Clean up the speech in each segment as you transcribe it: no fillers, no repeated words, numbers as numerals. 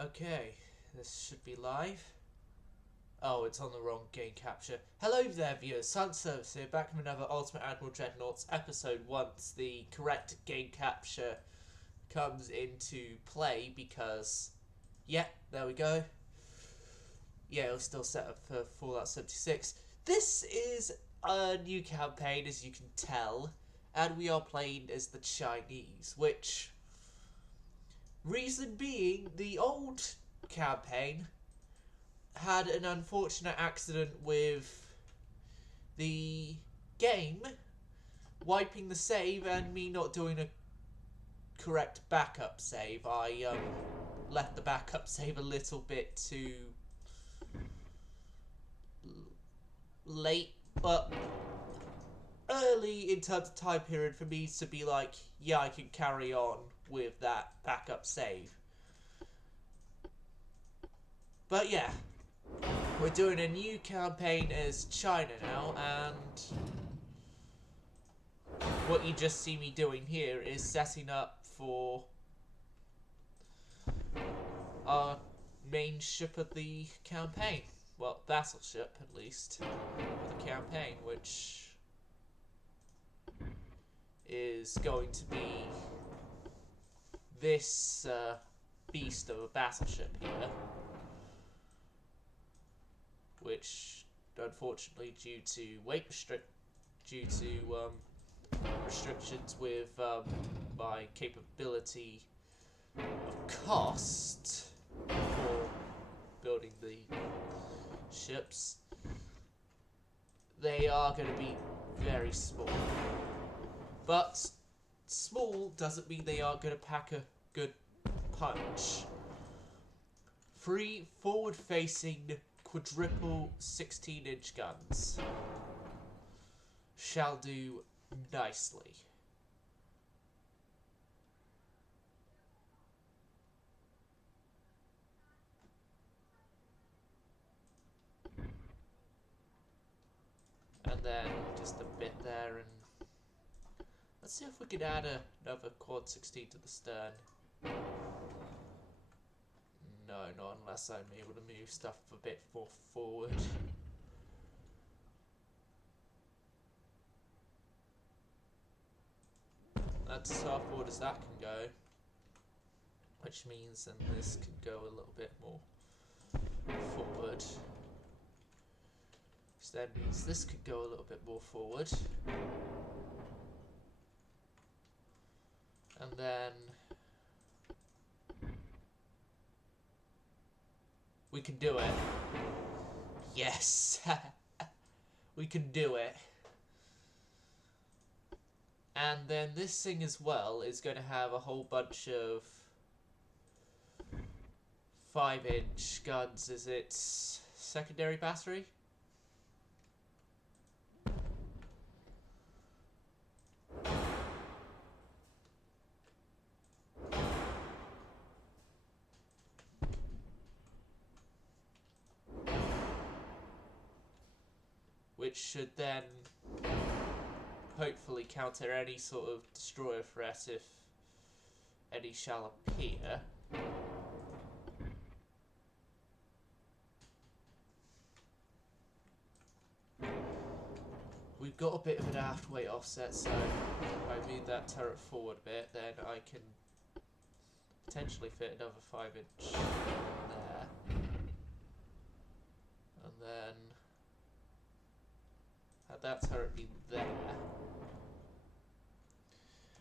Okay, this should be live. Oh, it's on the wrong game capture. Hello there, viewers. Silent Service here, back with another Ultimate Admiral Dreadnoughts episode once the correct game capture comes into play because, yeah, there we go. Yeah, it was still set up for Fallout 76. This is a new campaign, as you can tell, and we are playing as the Chinese, which, reason being, the old campaign had an unfortunate accident with the game wiping the save and me not doing a correct backup save. I left the backup save a little bit too late, but early in terms of time period for me to be like, yeah, I can carry on with that backup save. But yeah, we're doing a new campaign as China now, and what you just see me doing here is setting up for our main ship of the campaign. Well, battleship, at least, of the campaign, which is going to be this beast of a battleship here, which, unfortunately, due to restrictions with my capability of cost for building the ships, they are going to be very small. But small doesn't mean they aren't going to pack a good punch. 3 forward-facing quadruple 16-inch guns shall do nicely. And then just a bit there, and let's see if we can add another quad 16 to the stern. No, not unless I'm able to move stuff a bit more forward. That's as far forward as that can go, which means then this can go a little bit more forward. Which then means this could go a little bit more forward. And then we can do it. Yes! We can do it. And then this thing as well is going to have a whole bunch of 5-inch guns. Is it secondary battery? Which should then hopefully counter any sort of destroyer threat if any shall appear. We've got a bit of an aft weight offset, so if I move that turret forward a bit, then I can potentially fit another 5-inch there. And then have that turret be there.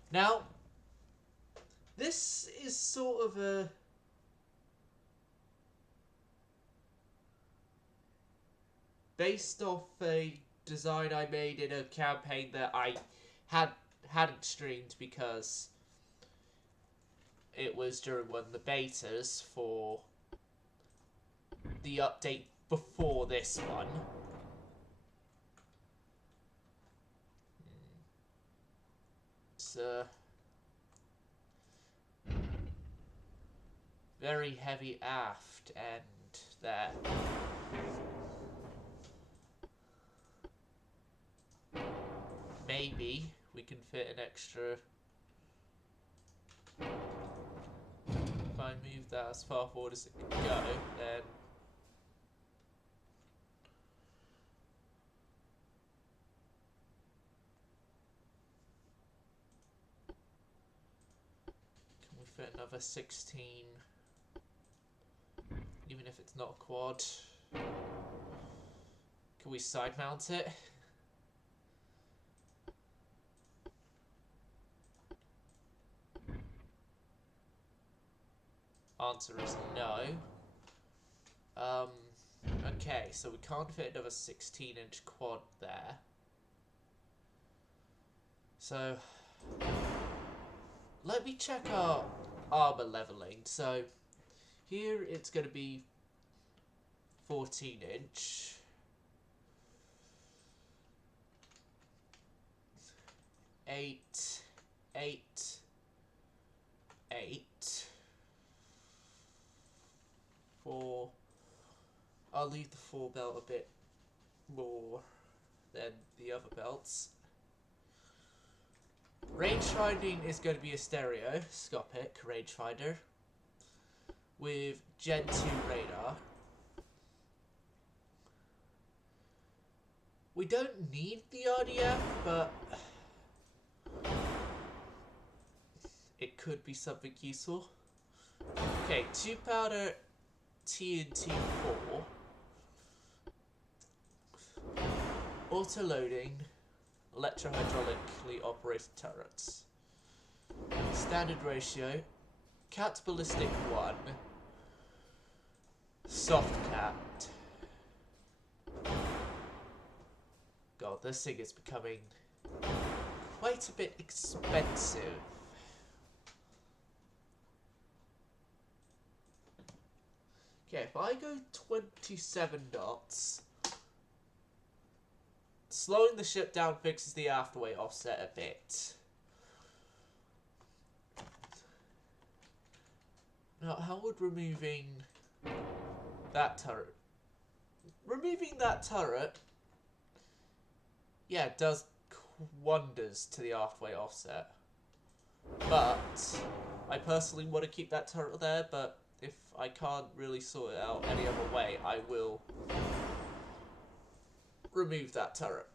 Now, this is sort of a based off a design I made in a campaign that I hadn't streamed because it was during one of the betas for the update before this one. It's very heavy aft end there. Maybe we can fit an extra try and move that as far forward as it can go, then can we fit another 16, even if it's not a quad? Can we side mount it? Answer is no. Okay, so we can't fit another 16-inch quad there. So, let me check our armor leveling. So, here it's going to be 14-inch. 8, 8, 8. 4. I'll leave the 4 belt a bit more than the other belts. Rangefinding is going to be a stereoscopic rangefinder with Gen 2 radar. We don't need the RDF, but it could be something useful. Okay, 2 powder TNT 4. Auto-loading, electrohydraulically operated turrets. Standard ratio, capped ballistic 1, soft capped. God, this thing is becoming quite a bit expensive. Okay, if I go 27 knots, slowing the ship down fixes the afterweight offset a bit. Now, how would removing that turret... Removing that turret, yeah, it does wonders to the afterweight offset. But I personally want to keep that turret there, but if I can't really sort it out any other way, I will remove that turret.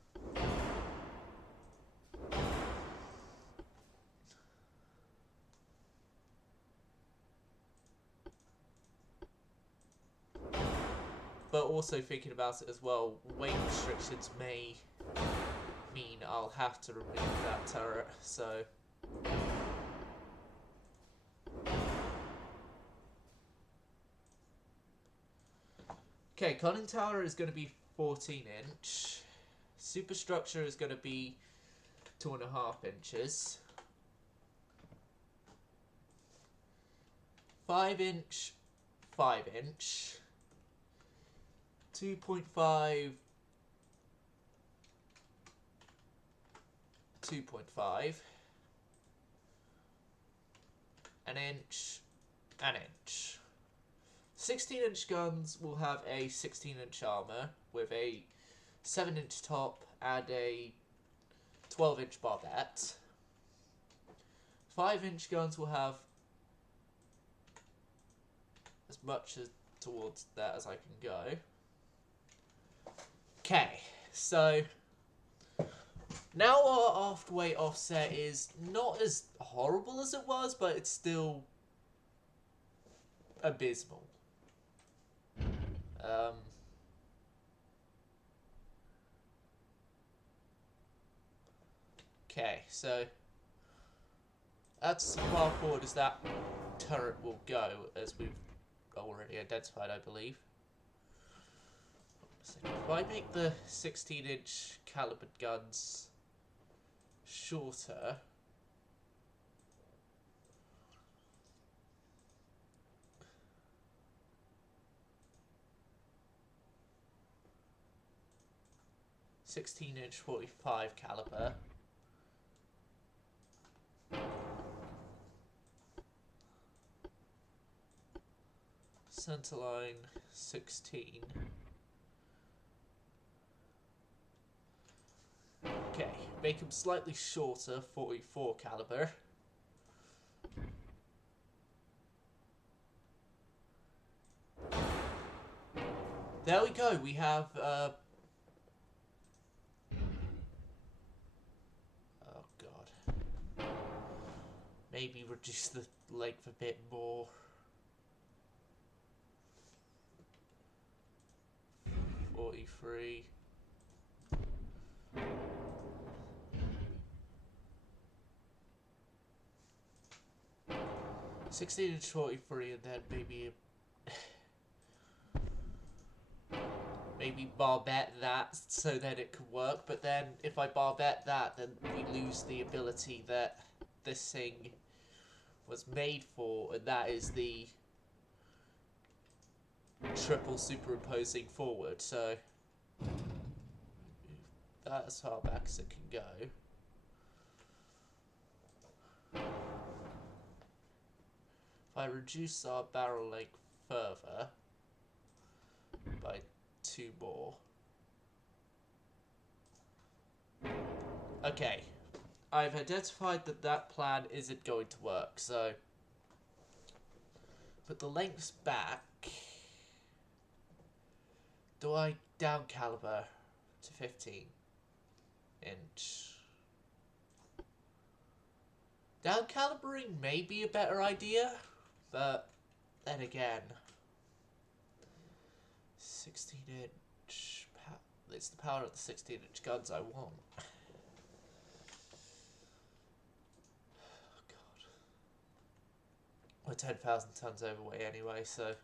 But also thinking about it as well, weight restrictions may mean I'll have to remove that turret, so... Okay, conning tower is going to be 14-inch. Superstructure is going to be 2.5 inches. 5-inch, 5-inch. 2.5, 2.5. An inch, an inch. 16-inch guns will have a 16-inch armor with a 7-inch top and a 12-inch barbette. 5-inch guns will have as much as towards that as I can go. Okay, so now our afterweight offset is not as horrible as it was, but it's still abysmal. Okay, so that's as far forward as that turret will go, as we've already identified, I believe. If I make the 16-inch calibered guns shorter, (16-inch 45 caliber), centerline 16. Okay, make them slightly shorter, 44 caliber. There we go. We have, oh god. Maybe reduce the length a bit more. 43. $16 and 43, and then maybe barbette that so that it could work. But then if I barbette that, then we lose the ability that this thing was made for, and that is the triple superimposing forward. So that's as far back as it can go. If I reduce our barrel length further by 2 more. Okay, I've identified that that plan isn't going to work, so put the lengths back. Do I down caliber to 15 inch? Down calibering may be a better idea, but then again, 16 inch, it's the power of the 16 inch guns I want. Oh god. We're 10,000 tons overweight anyway, so.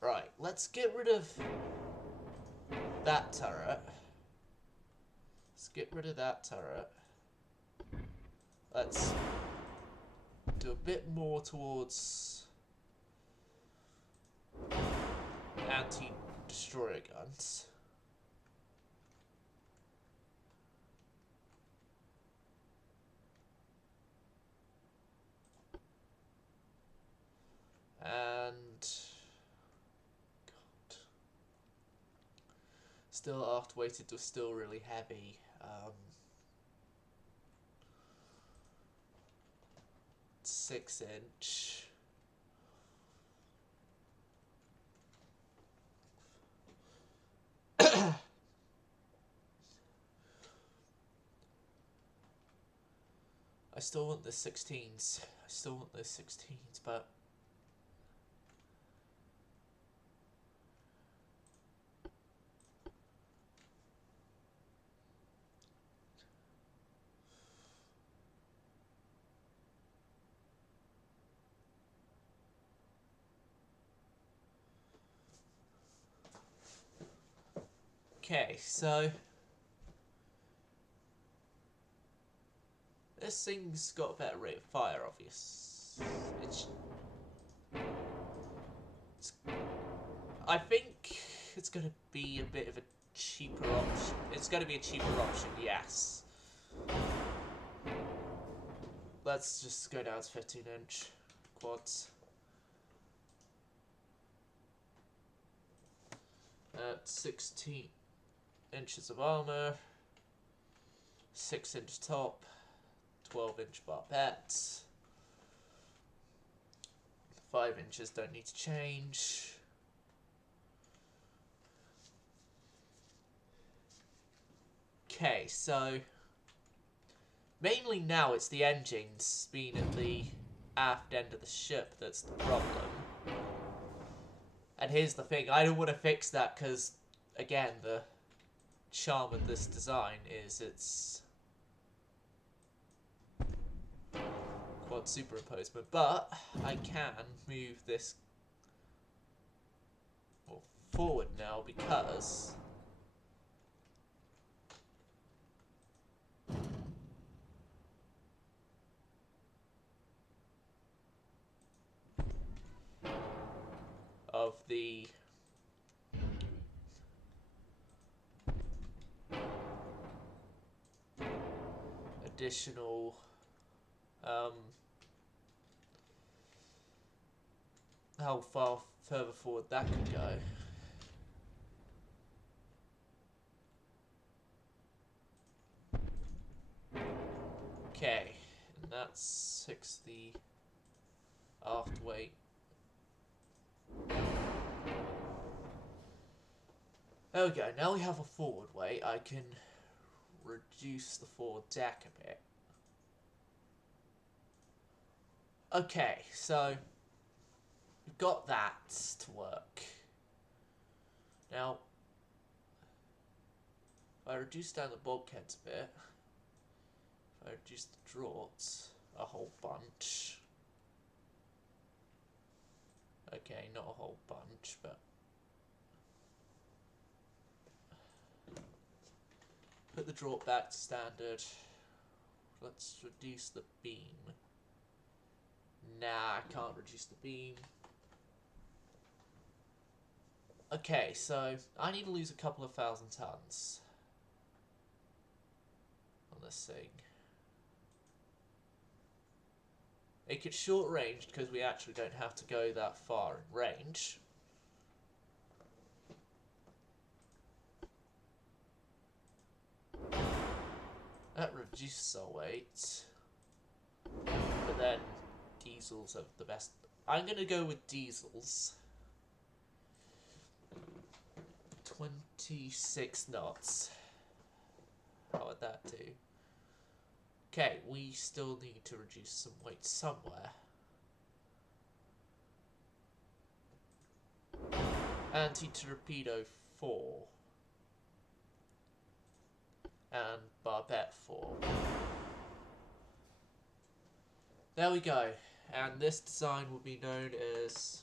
Right, let's get rid of that turret. Let's get rid of that turret. Let's do a bit more towards anti-destroyer guns. And god, still aft weighted was still really heavy. 6 inch. I still want the 16s. I still want the 16s, but okay, so this thing's got a better rate of fire, obvious. I think it's going to be a bit of a cheaper option. It's going to be a cheaper option, yes. Let's just go down to 15 inch quads. At 16 inches of armor, 6 inch top, 12 inch barbettes, 5 inches don't need to change. Okay, so mainly now it's the engines being at the aft end of the ship that's the problem. And here's the thing, I don't want to fix that because, again, the charm of this design is it's quad superimposement, but I can move this forward now because of the additional how far further forward that could go. Okay, And that's 6 the aft weight. There we go, now we have a forward weight. I can reduce the forward deck a bit. Okay, so we've got that to work. Now, if I reduce down the bulkheads a bit, if I reduce the draughts a whole bunch. Okay, not a whole bunch, but put the draught back to standard. Let's reduce the beam. Nah, I can't reduce the beam. Okay, so I need to lose a couple of 1,000 tons on this thing. It gets short ranged because we actually don't have to go that far in range. That reduces our weight. But then diesels are the best. I'm going to go with diesels. 26 knots. How would that do? Okay, we still need to reduce some weight somewhere. Anti-torpedo 4. And barbette 4. There we go. And this design will be known as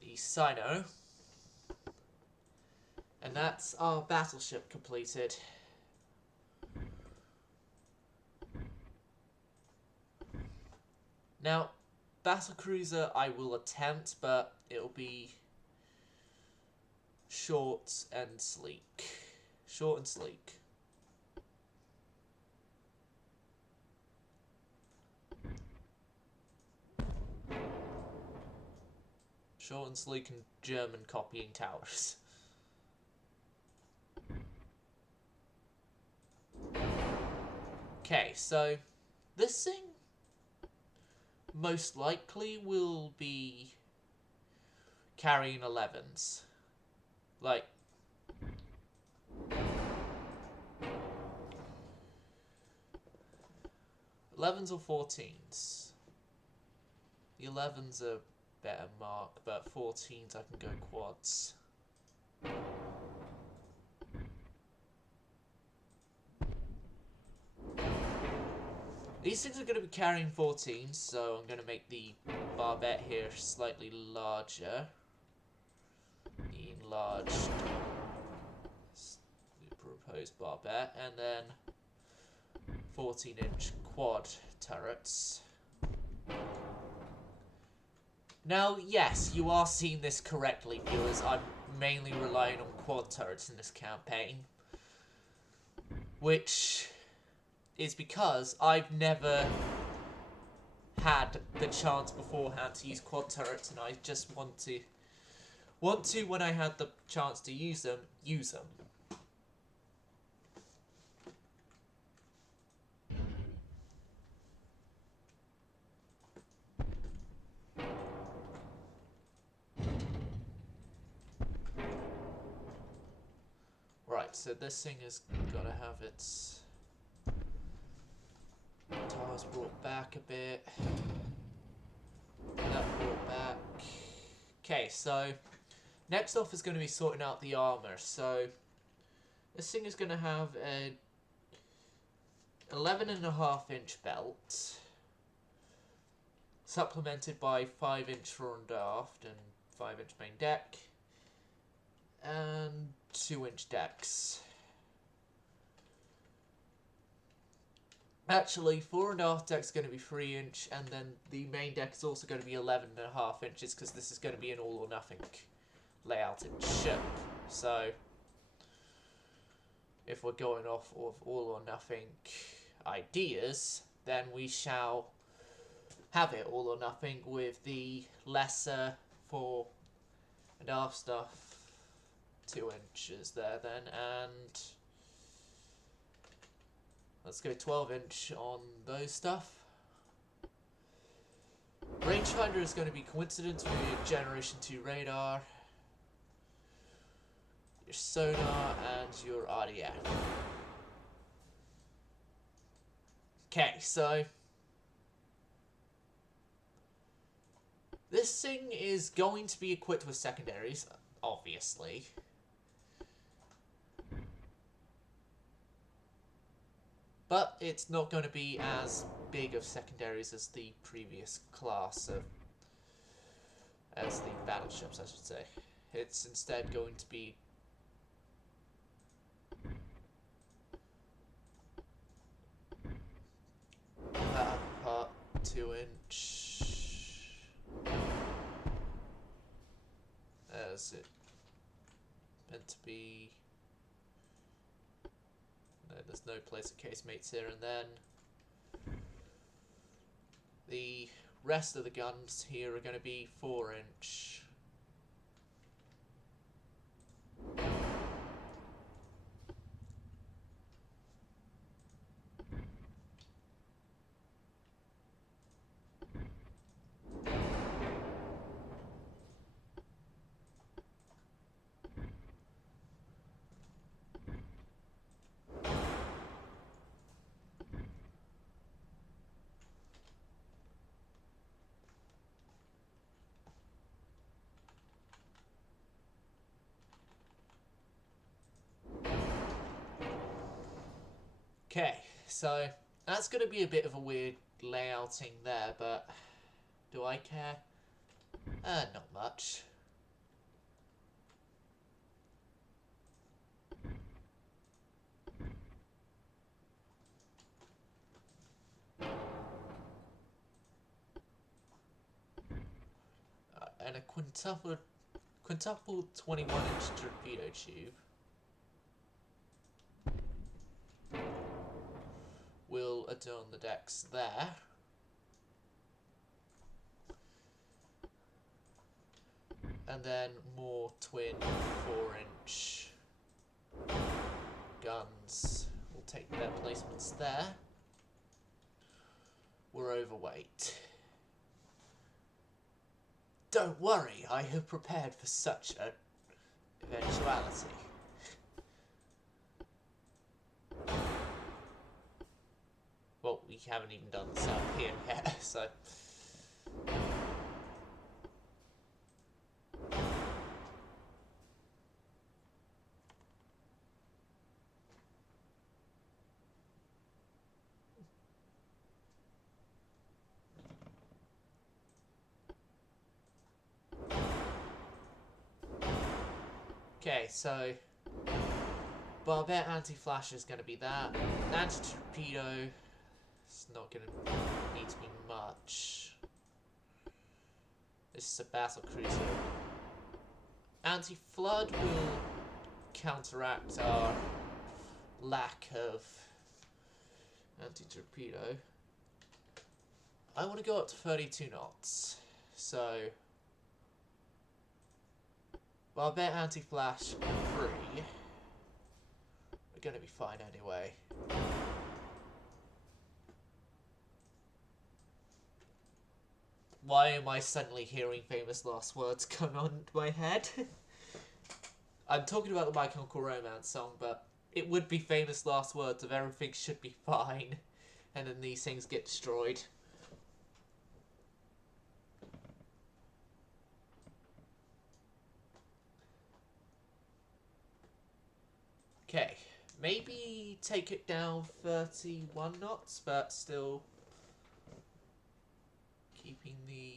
the Sino. And that's our battleship completed. Now, battlecruiser I will attempt, but it'll be short and sleek. Short and sleek. Short and sleek and German copying towers. Okay, so this thing most likely will be carrying 11s. Like, '11s or 14s. The 11s are better mark, but 14s I can go quads. These things are going to be carrying 14s, so I'm going to make the barbette here slightly larger. The enlarged the proposed barbette, and then 14-inch quad turrets. Now, yes, you are seeing this correctly, viewers. I'm mainly relying on quad turrets in this campaign, which is because I've never had the chance beforehand to use quad turrets, and I just want to when I had the chance to use them, use them. Right, so this thing has got to have its tires brought back a bit. That brought back. Okay, so next off is going to be sorting out the armor. So this thing is going to have a 11.5-inch belt, supplemented by 5-inch fore and aft and 5-inch main deck, and 2-inch decks. Actually, fore and aft deck's going to be 3-inch, and then the main deck is also going to be 11.5 inches, because this is going to be an all-or-nothing layouted ship. So, if we're going off of all-or-nothing ideas, then we shall have it all-or-nothing with the lesser fore and aft stuff 2 inches there then, and Let's go 12-inch on those stuff. Rangefinder is going to be coincident with your Generation 2 radar, your sonar, and your RDF. Okay, so this thing is going to be equipped with secondaries, obviously. But it's not going to be as big of secondaries as the previous class of... as the battleships, I should say. It's instead going to be... part 2-inch... as it meant to be... No, there's no place of casemates here, and then the rest of the guns here are going to be 4-inch. Okay, so that's going to be a bit of a weird layouting there, but do I care? Not much. And a quintuple 21-inch torpedo tube will adorn the decks there. And then more twin 4-inch guns will take their placements there. We're overweight. Don't worry, I have prepared for such an eventuality. Well, we haven't even done the south here yet, so... Okay, so Barbette anti-flash is going to be that. Anti-torpedo is not going to need to be much. This is a battle cruiser. Anti-flood will counteract our lack of anti-torpedo. I want to go up to 32 knots, so... Barbette anti-flash 3. We're going to be fine anyway. Why am I suddenly hearing famous last words come on my head? I'm talking about the My Chemical Romance song, but it would be famous last words of everything should be fine, and then these things get destroyed. Okay, maybe take it down 31 knots, but still keeping the...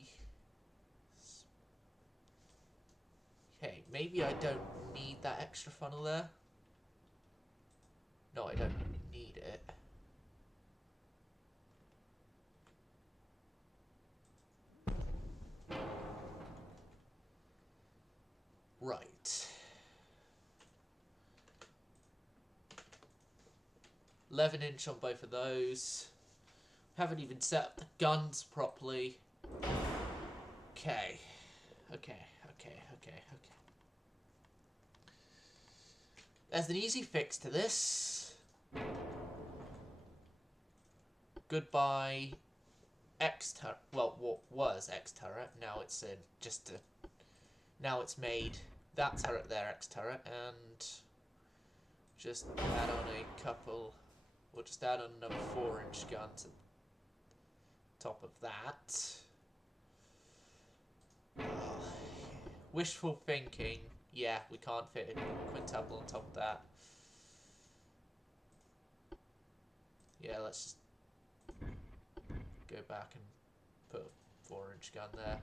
Okay, maybe I don't need that extra funnel there. No, I don't need it. Right. 11-inch on both of those. Haven't even set up the guns properly. Okay. Okay. There's an easy fix to this. Goodbye, X turret. Well, what was X turret? Now it's in just a. Now it's made that turret there X turret, and just add on a couple. We'll just add on another 4-inch gun to top of that. Wishful thinking. Yeah, we can't fit a quintuple on top of that. Yeah, let's just go back and put a 4-inch gun there.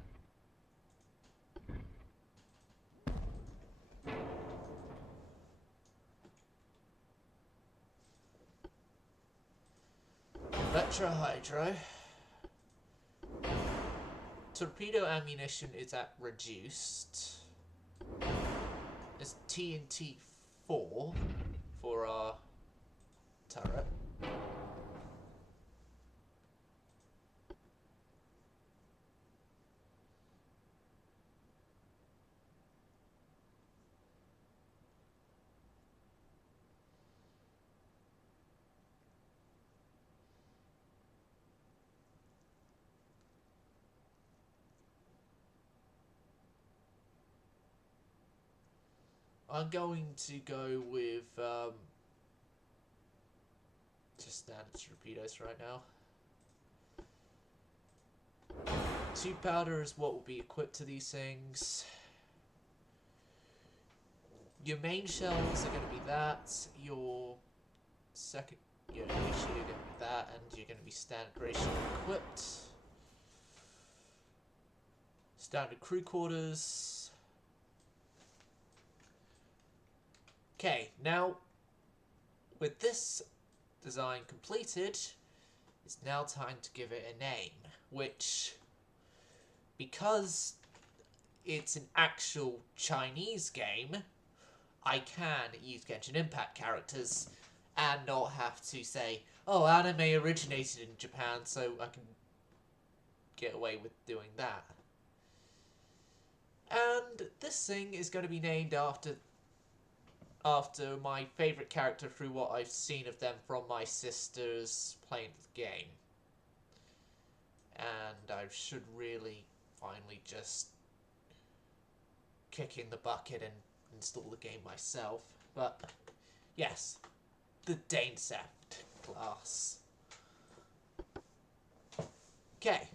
Electrohydro. Torpedo ammunition is at reduced. It's TNT 4 for our turret. I'm going to go with just standard torpedoes right now. 2 powder is what will be equipped to these things. Your main shells are going to be that. Your second, your ratio are going to be that, and you're going to be standard ratio equipped. Standard crew quarters. Okay, now with this design completed, it's now time to give it a name, which, because it's an actual Chinese game, I can use Genshin Impact characters and not have to say, oh, anime originated in Japan, so I can get away with doing that. And this thing is going to be named after my favourite character through what I've seen of them from my sisters playing the game. And I should really finally just kick in the bucket and install the game myself. But, yes, the Danesept class. Okay.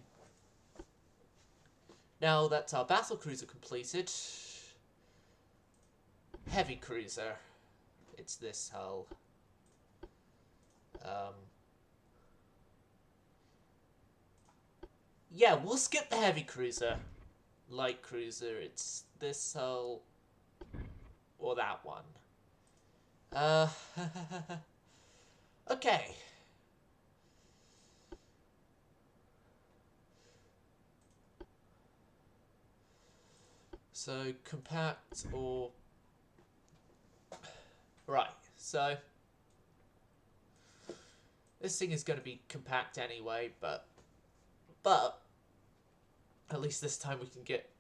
Now that our battle cruiser completed, heavy cruiser. It's this hull. Yeah, we'll skip the heavy cruiser. Light cruiser, it's this hull or that one. Okay. So, compact or... Right, so... This thing is going to be compact anyway, but at least this time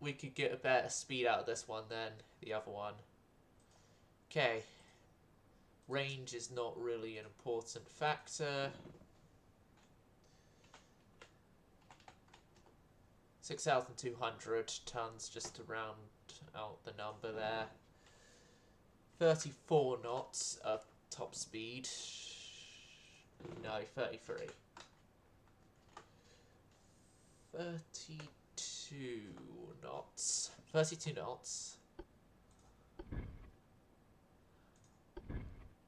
we could get a better speed out of this one than the other one. Okay. Range is not really an important factor. 6,200 tons, just to round out the number there. 34 knots of top speed. No, 33. 32 knots. 32 knots.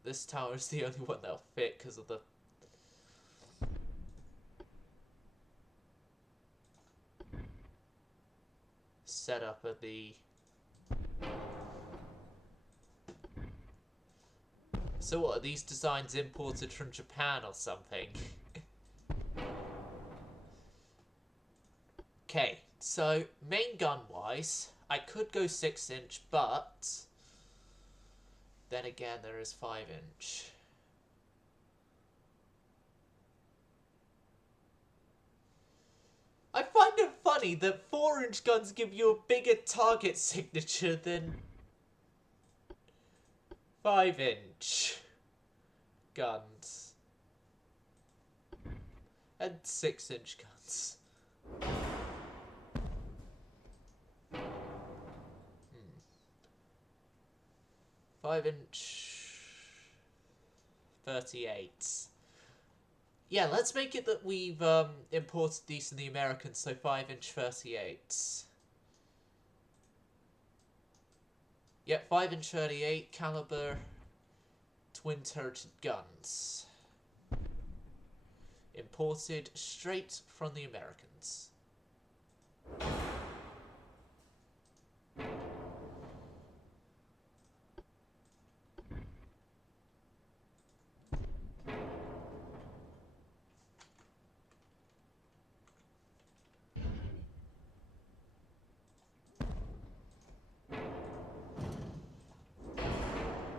This tower is the only one that'll fit because of the... setup of the... So what, are these designs imported from Japan or something? Okay, so main gun wise, I could go 6-inch, but then again there is 5-inch. I find it funny that 4-inch guns give you a bigger target signature than 5-inch guns. And 6-inch guns. 5-inch 38s. Yeah, let's make it that we've imported these from the Americans, so 5-inch 38s. Yep, 5-inch 38 caliber twin-turreted guns. Imported straight from the Americans.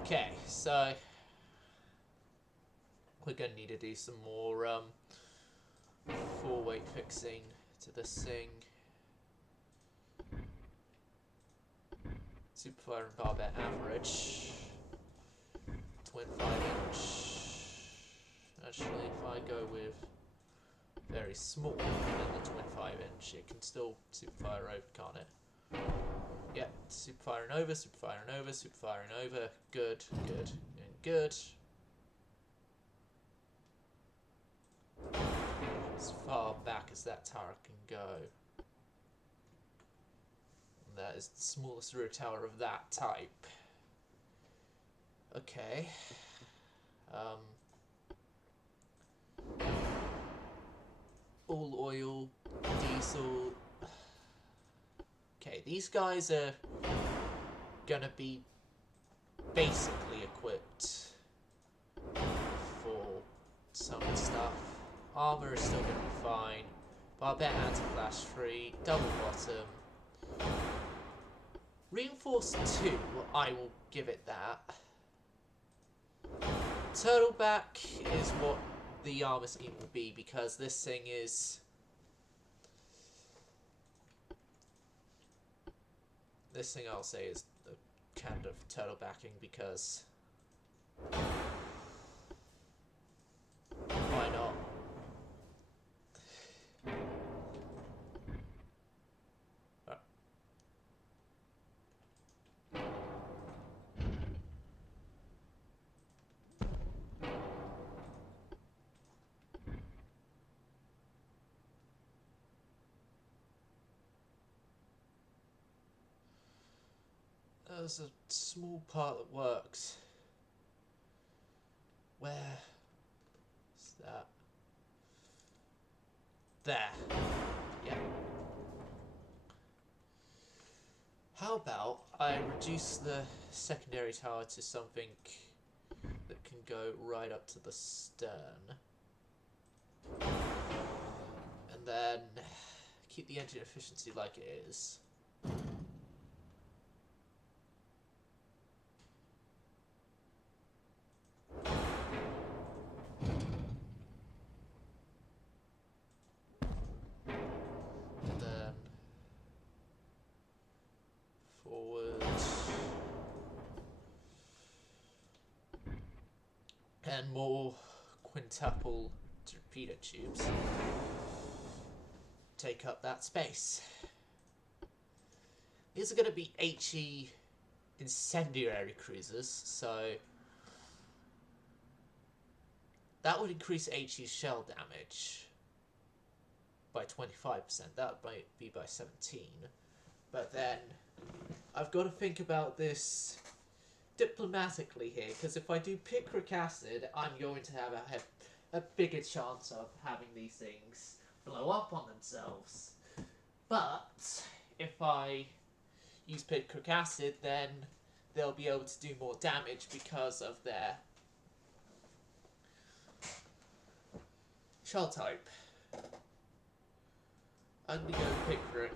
Okay, so we're going to need to do some more full weight fixing to this thing. Superfire and barbette average. Twin 5-inch. Actually, if I go with very small than the twin 5-inch, it can still superfire over, can't it? Yep, superfiring over, superfiring over, superfiring over. Good, good, and good. As far back as that tower can go. And that is the smallest rear tower of that type. Okay. All oil, diesel. Okay, these guys are gonna be basically equipped for some stuff. Armor is still gonna be fine. Barbette anti-flash free, double bottom. Reinforced 2, I will give it that. Turtleback is what the armor scheme will be, because this thing is... This thing I'll say is the kind of turtlebacking, because... Why not? There's a small part that works. Where is that? There. Yeah. How about I reduce the secondary tower to something that can go right up to the stern. And then keep the engine efficiency like it is. And more quintuple torpedo tubes take up that space. These are going to be HE incendiary cruisers, so that would increase HE shell damage by 25%. That might be by 17. But then I've got to think about this diplomatically here, because if I do picric acid, I'm going to have a bigger chance of having these things blow up on themselves. But if I use picric acid, then they'll be able to do more damage because of their shell type. I'm going to go picric.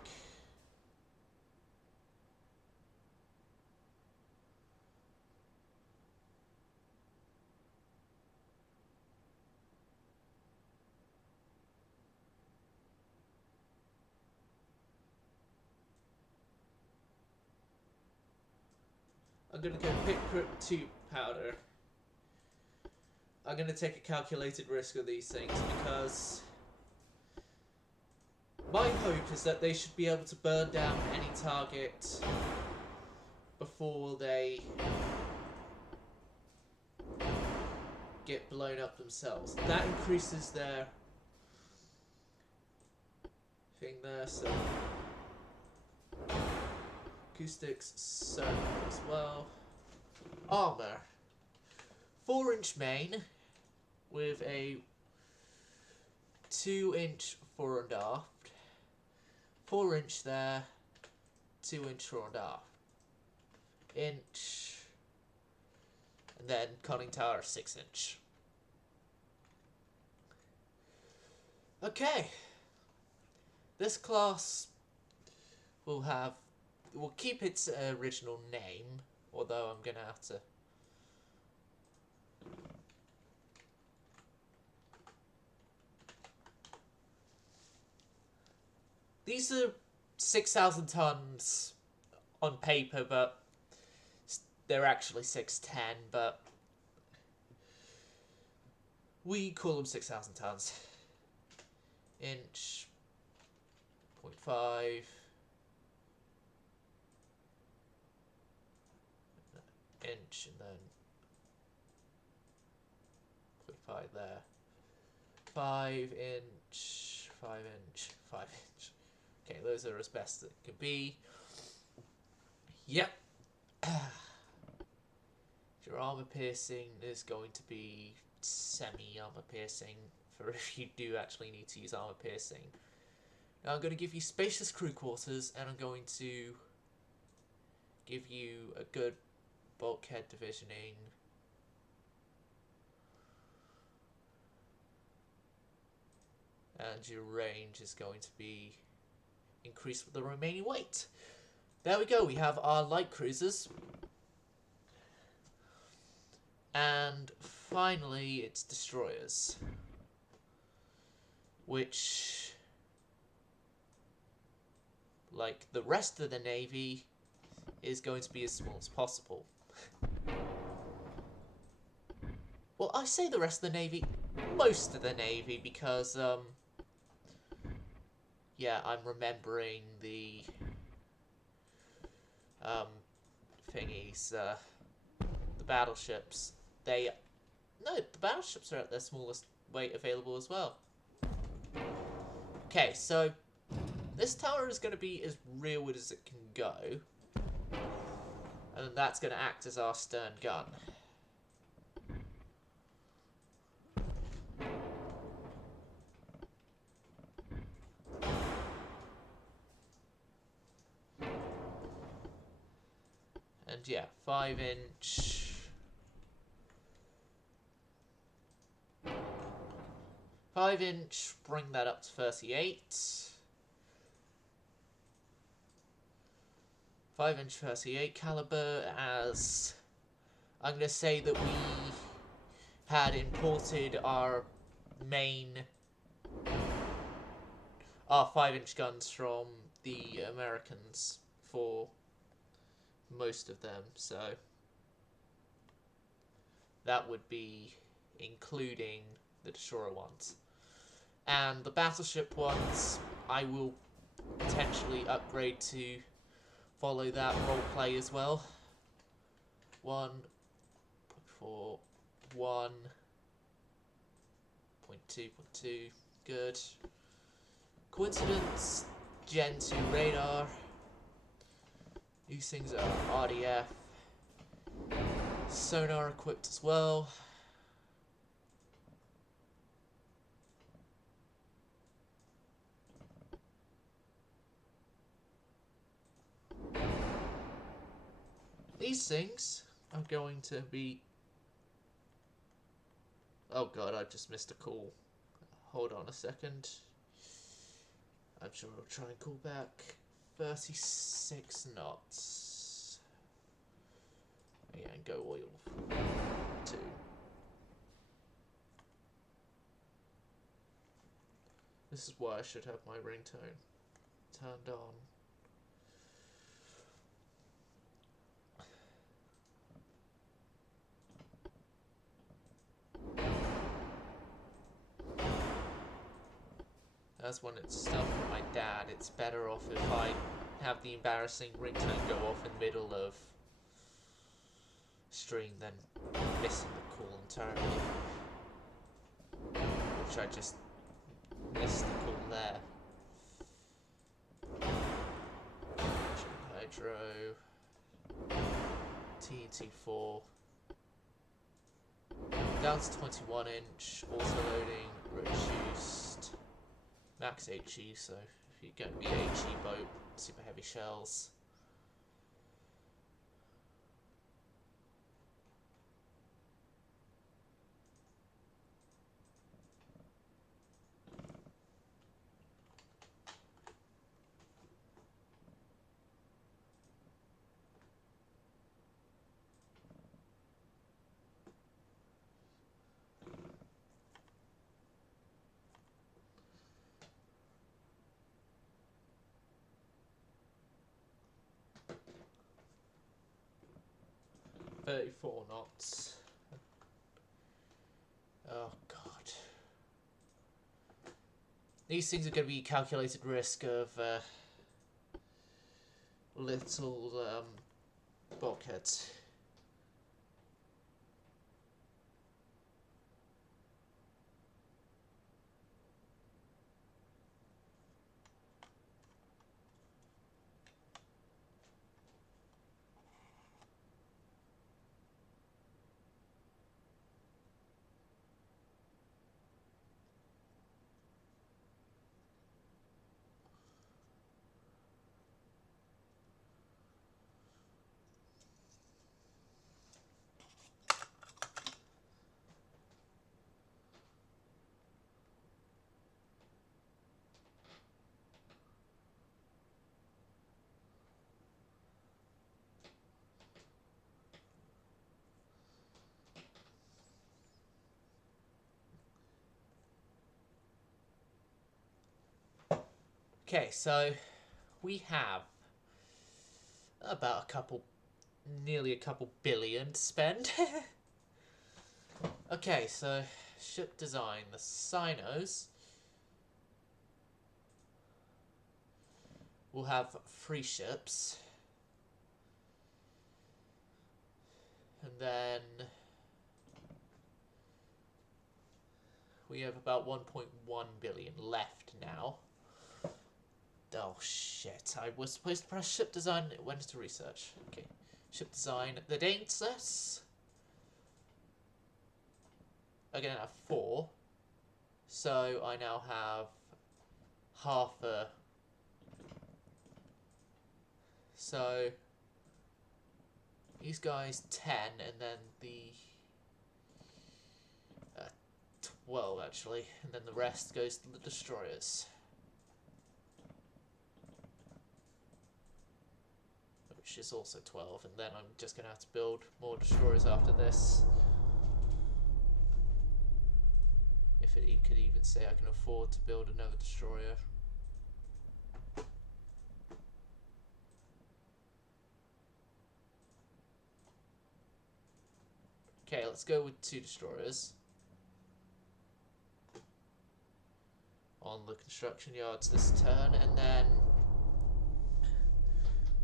I'm going to go picric 2 powder. I'm going to take a calculated risk of these things because My hope is that they should be able to burn down any target before they get blown up themselves. That increases their thing there, so acoustics, sonar as well. Armor. 4-inch main with a 2-inch fore and aft. 4-inch there, 2-inch fore and aft. Inch, and then conning tower 6-inch. Okay, this class will keep its original name, although I'm gonna have to these are 6,000 tons on paper, but they're actually 610, but we call them 6,000 tons. Inch, 0.5, inch, and then 0.5 there. 5-inch, 5-inch, 5-inch. Okay, those are as best as it can be. Yep. Your armor piercing is going to be semi-armor piercing for if you do actually need to use armor piercing. Now I'm going to give you spacious crew quarters, and I'm going to give you a good bulkhead divisioning. And your range is going to be increased with the remaining weight. There we go, we have our light cruisers. And finally, it's destroyers. Which, like the rest of the Navy, is going to be as small as possible. Well, I say the rest of the Navy, most of the Navy, because, yeah, I'm remembering the, thingies, the battleships. No, the battleships are at their smallest weight available as well. Okay, so this tower is going to be as rearward as it can go. And that's going to act as our stern gun. And yeah, 5-inch. 5-inch, bring that up to 38. 5-inch 38 caliber, as I'm going to say that we had imported our 5-inch guns from the Americans for most of them, so that would be including the destroyer ones. And the battleship ones, I will potentially upgrade to follow that roleplay as well. 1.4, 1.2.2, good. Coincidence, Gen 2 radar. These things are RDF. Sonar equipped as well. These things are going to be... Oh god, I just missed a call. Hold on a second. I'm sure I'll try and call back. 36 knots. Yeah, and go oil. 2. This is why I should have my ringtone turned on. As when it's stuff from my dad, it's better off if I have the embarrassing ringtone go off in the middle of stream than missing the call entirely. Which I just missed the call there. Hydro. TNT4. Down to 21 inch, auto loading, reduced. Max HE, so if you're going to be HE boat, super heavy shells. .34 knots. Oh god. These things are going to be calculated risk of little bulkheads. Okay, so we have about nearly a couple billion to spend. Okay, so ship design, the Sinos will have 3 ships, and then we have about 1.1 billion left now. Oh shit, I was supposed to press ship design, it went to research. Okay, ship design, the Daintless are going to have 4, so I now have half a... So, these guys 10, and then the 12 actually, and then the rest goes to the destroyers. Which is also 12, and then I'm just going to have to build more destroyers after this. If it could even say I can afford to build another destroyer. Okay, let's go with 2 destroyers on the construction yards this turn, and then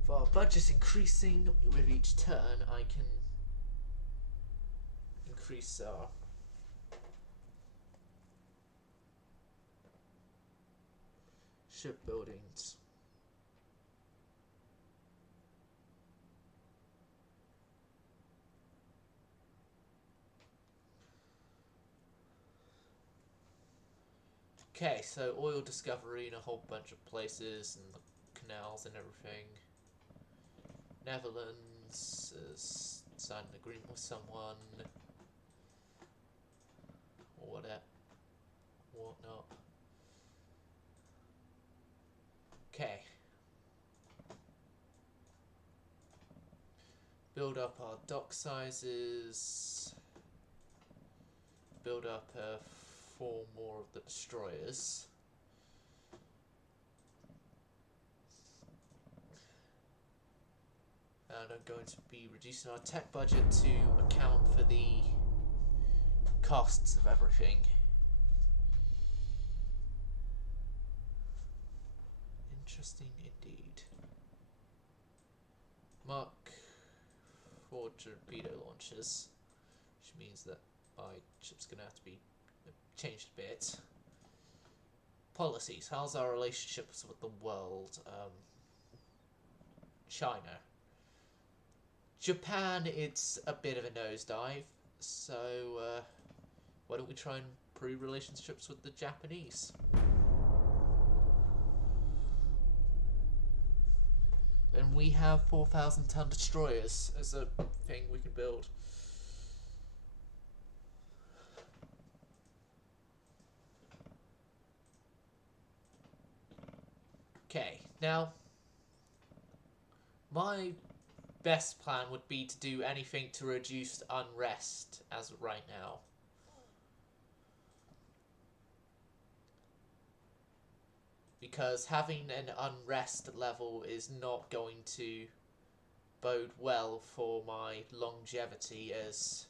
if our budget's increasing with each turn, I can increase our shipbuildings. Okay, so oil discovery in a whole bunch of places, and the canals and everything. Netherlands has signed an agreement with someone, or whatnot. Okay. Build up our dock sizes. Build up 4 more of the destroyers. And I'm going to be reducing our tech budget to account for the costs of everything. interesting indeed. Mark 4 torpedo launchers, which means that my ship's going to have to be changed a bit. Policies. How's our relationships with the world? China. Japan, it's a bit of a nosedive, so why don't we try and improve relationships with the Japanese? And we have 4,000-ton destroyers as a thing we can build. Okay, now my best plan would be to do anything to reduce unrest as of right now. Because having an unrest level is not going to bode well for my longevity as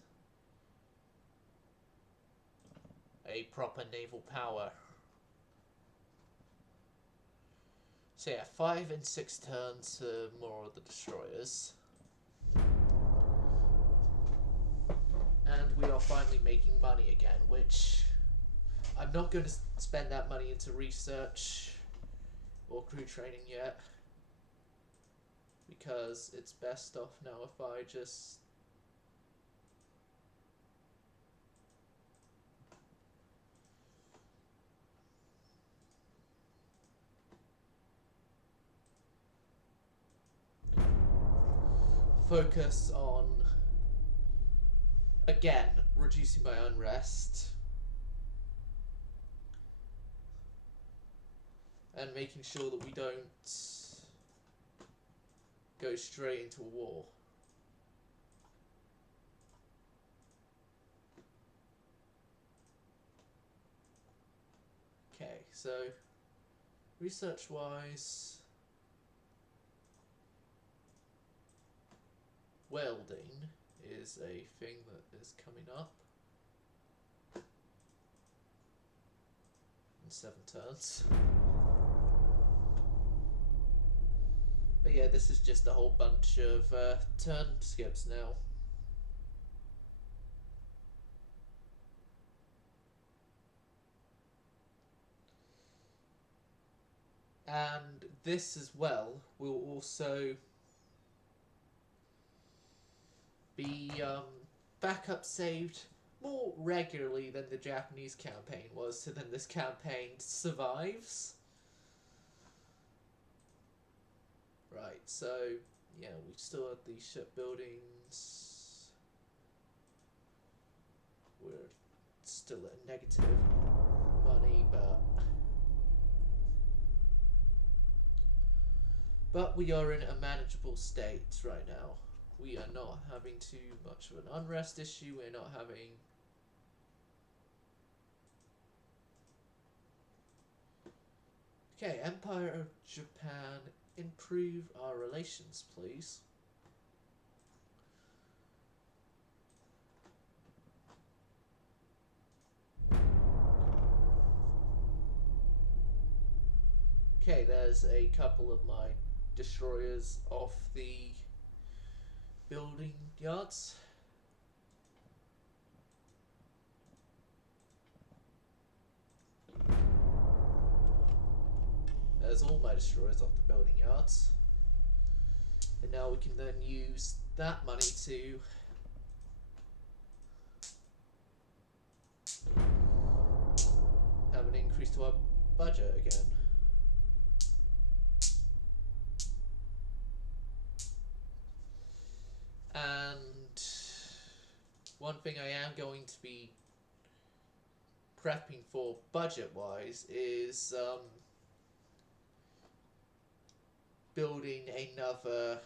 a proper naval power. So yeah, 5 and 6 turns to more of the destroyers. And we are finally making money again, which I'm not going to spend that money into research or crew training yet, because it's best off now if I just focus on, again, reducing my unrest and making sure that we don't go straight into war. Okay, so research-wise, welding is a thing that is coming up in 7 turns. But yeah, this is just a whole bunch of turn skips now. And this as well will also be backup saved more regularly than the Japanese campaign was, so then this campaign survives. Right, so yeah, we still have these shipbuildings. We're still at negative money, but we are in a manageable state right now. We are not having too much of an unrest issue. We're not having okay, Empire of Japan, improve our relations, please. Okay, there's a couple of my destroyers off the building yards. There's all my destroyers off the building yards. And now we can then use that money to have an increase to our budget again. And one thing I am going to be prepping for budget-wise is building another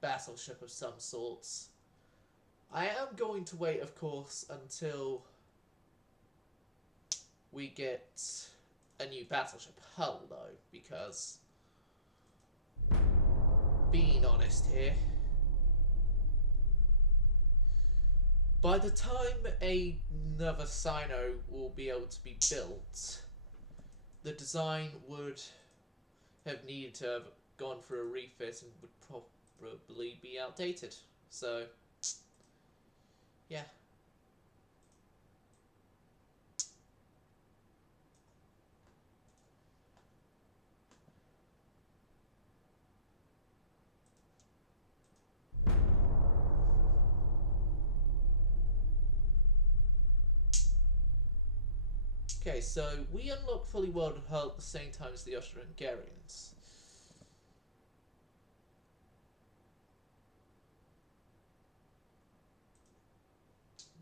battleship of some sorts. I am going to wait, of course, until we get a new battleship hull, though, because, being honest here, by the time another Sino will be able to be built, the design would have needed to have gone for a refit and would probably be outdated. So, yeah. Okay, so we unlock fully welded hull at the same time as the Austro-Hungarians.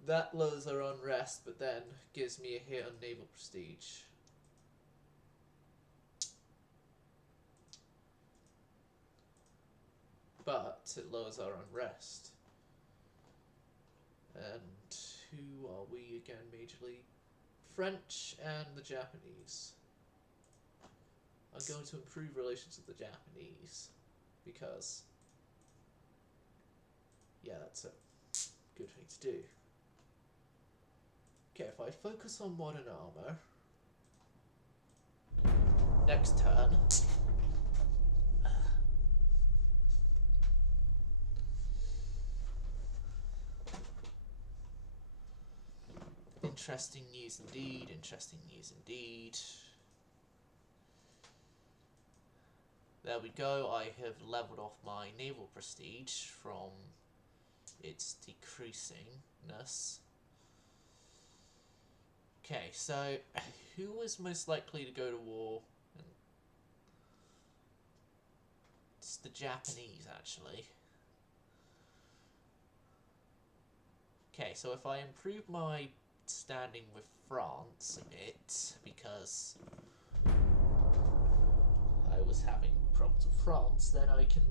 That lowers our unrest, but then gives me a hit on naval prestige. But it lowers our unrest. And who are we again majorly? French and the Japanese. I'm going to improve relations with the Japanese because, yeah, that's a good thing to do. Okay, if I focus on modern armor, next turn, interesting news indeed, interesting news indeed. There we go, I have leveled off my naval prestige from its decreasingness. Okay, so who is most likely to go to war? It's the Japanese, actually. Okay, so if I improve my standing with France a bit, because I was having problems with France, then I can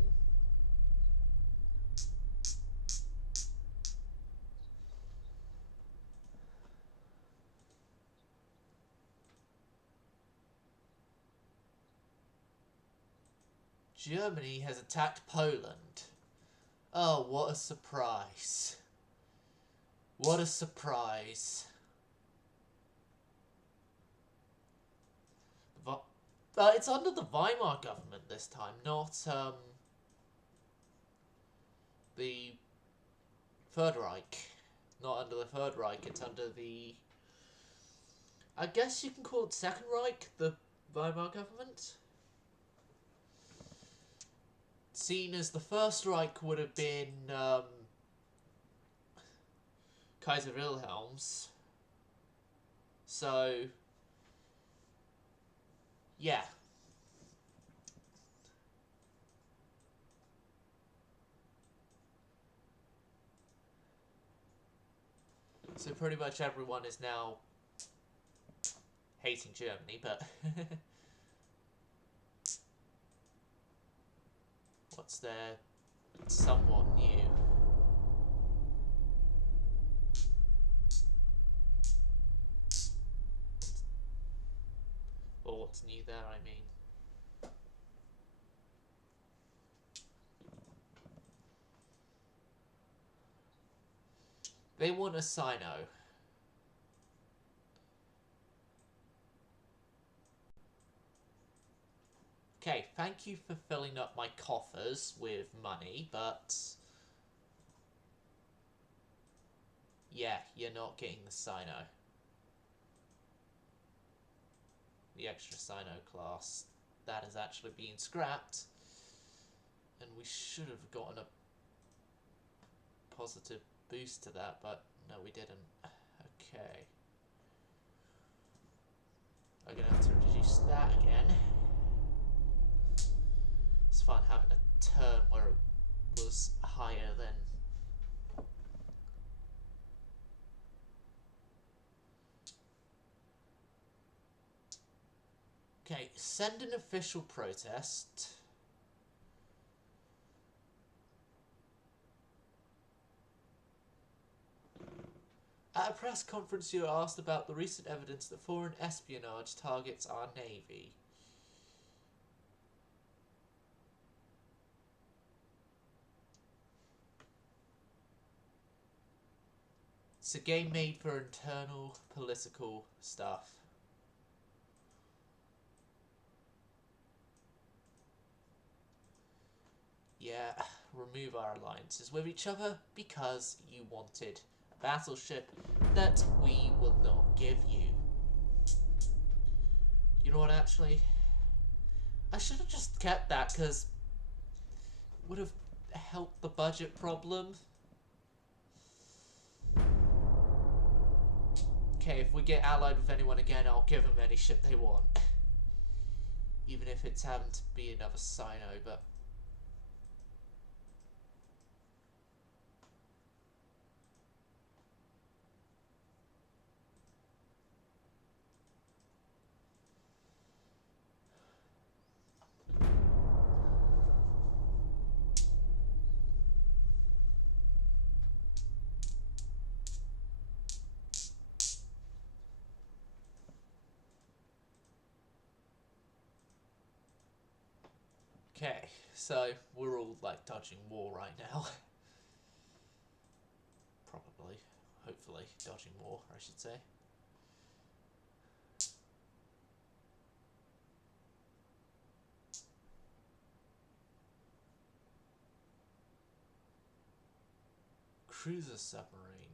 Germany has attacked Poland. Oh, what a surprise. What a surprise. It's under the Weimar government this time, not the Third Reich. Not under the Third Reich, it's under the... I guess you can call it Second Reich, the Weimar government. Seen as the First Reich would have been Kaiser Wilhelm's. So, yeah. So pretty much everyone is now hating Germany, but what's there somewhat new? Or what's new there, I mean. They want a Sino. Okay, thank you for filling up my coffers with money, but... yeah, you're not getting the Sino. The extra Sino class. That is actually being scrapped. And we should have gotten a positive boost to that, but no, we didn't. Okay. I'm gonna have to reduce that again. It's fun having a turn where it was higher than... Okay, send an official protest. At a press conference, you were asked about the recent evidence that foreign espionage targets our navy. It's a game made for internal political stuff. remove our alliances with each other because you wanted a battleship that we will not give you. You know what, actually? I should have just kept that because it would have helped the budget problem. Okay, if we get allied with anyone again, I'll give them any ship they want. Even if it's having to be another Sino, but... Okay, so we're all like dodging war right now. Probably. Hopefully. Dodging war, I should say. Cruiser submarine.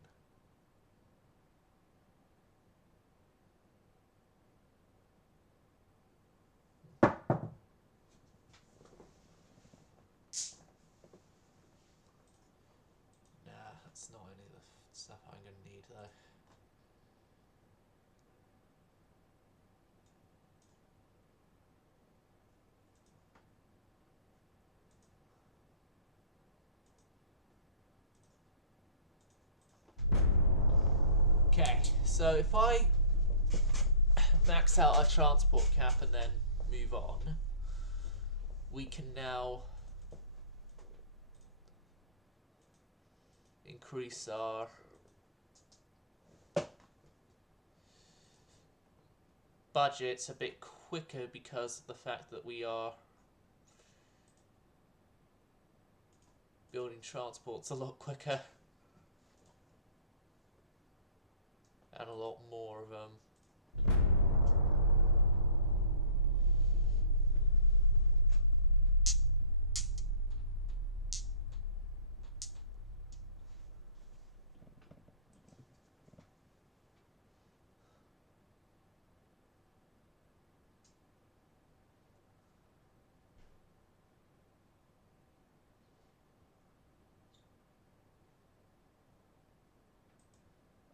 Nah, that's not any of the stuff I'm going to need though. Okay, so if I max out our transport cap and then move on, we can now increase our budgets a bit quicker because of the fact that we are building transports a lot quicker and a lot more of them.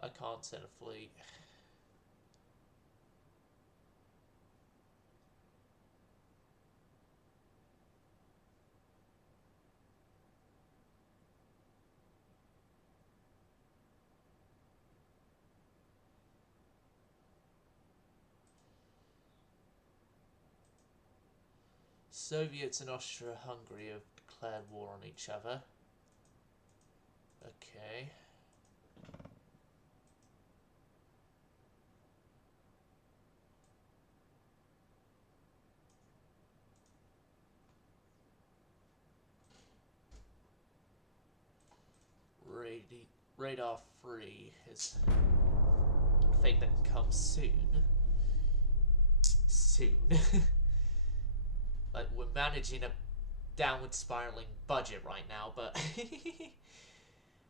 I can't send a fleet. Soviets and Austria-Hungary have declared war on each other. Okay. Radar free is a thing that can come soon. Soon. Like, we're managing a downward spiraling budget right now, but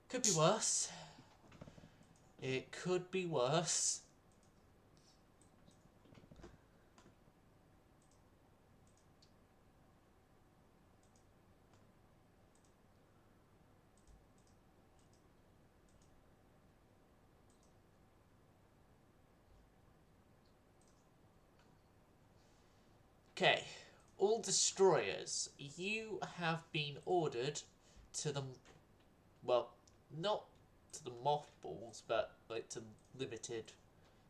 could be worse. It could be worse. Okay, all destroyers, you have been ordered to the, well, not to the mothballs, but like to limited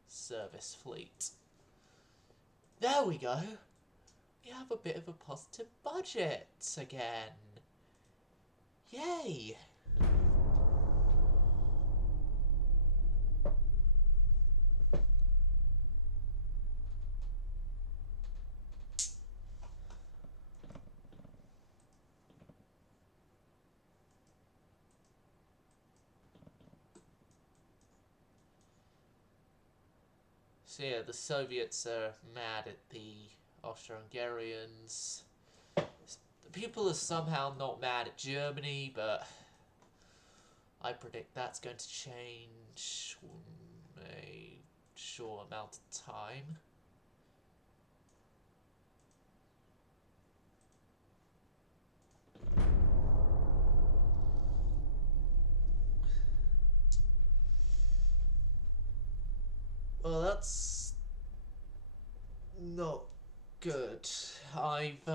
service fleet. There we go. We have a bit of a positive budget again. Yay! So yeah, the Soviets are mad at the Austro-Hungarians. The people are somehow not mad at Germany, but I predict that's going to change in a short amount of time. Well, that's not good. I've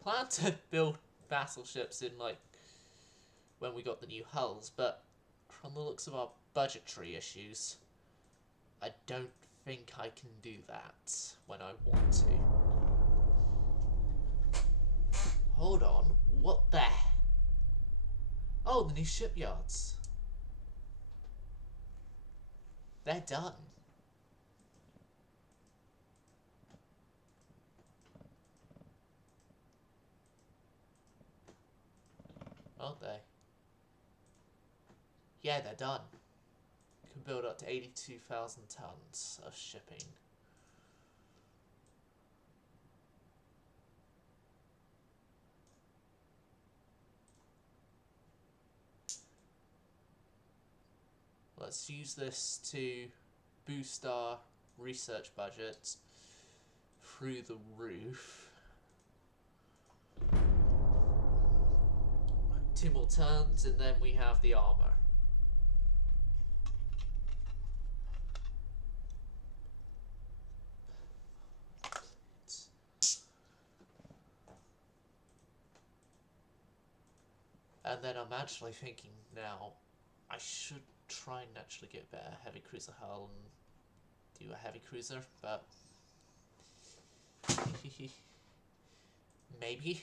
planned to build battleships in, like, when we got the new hulls, but from the looks of our budgetary issues, I don't think I can do that when I want to. Hold on, what the? Oh, the new shipyards. They're done. Aren't they? Yeah, they're done. Can build up to 82,000 tons of shipping. Let's use this to boost our research budget through the roof. 2 more turns and then we have the armor. And then I'm actually thinking now, I should try and actually get a better heavy cruiser hull and do a heavy cruiser, but maybe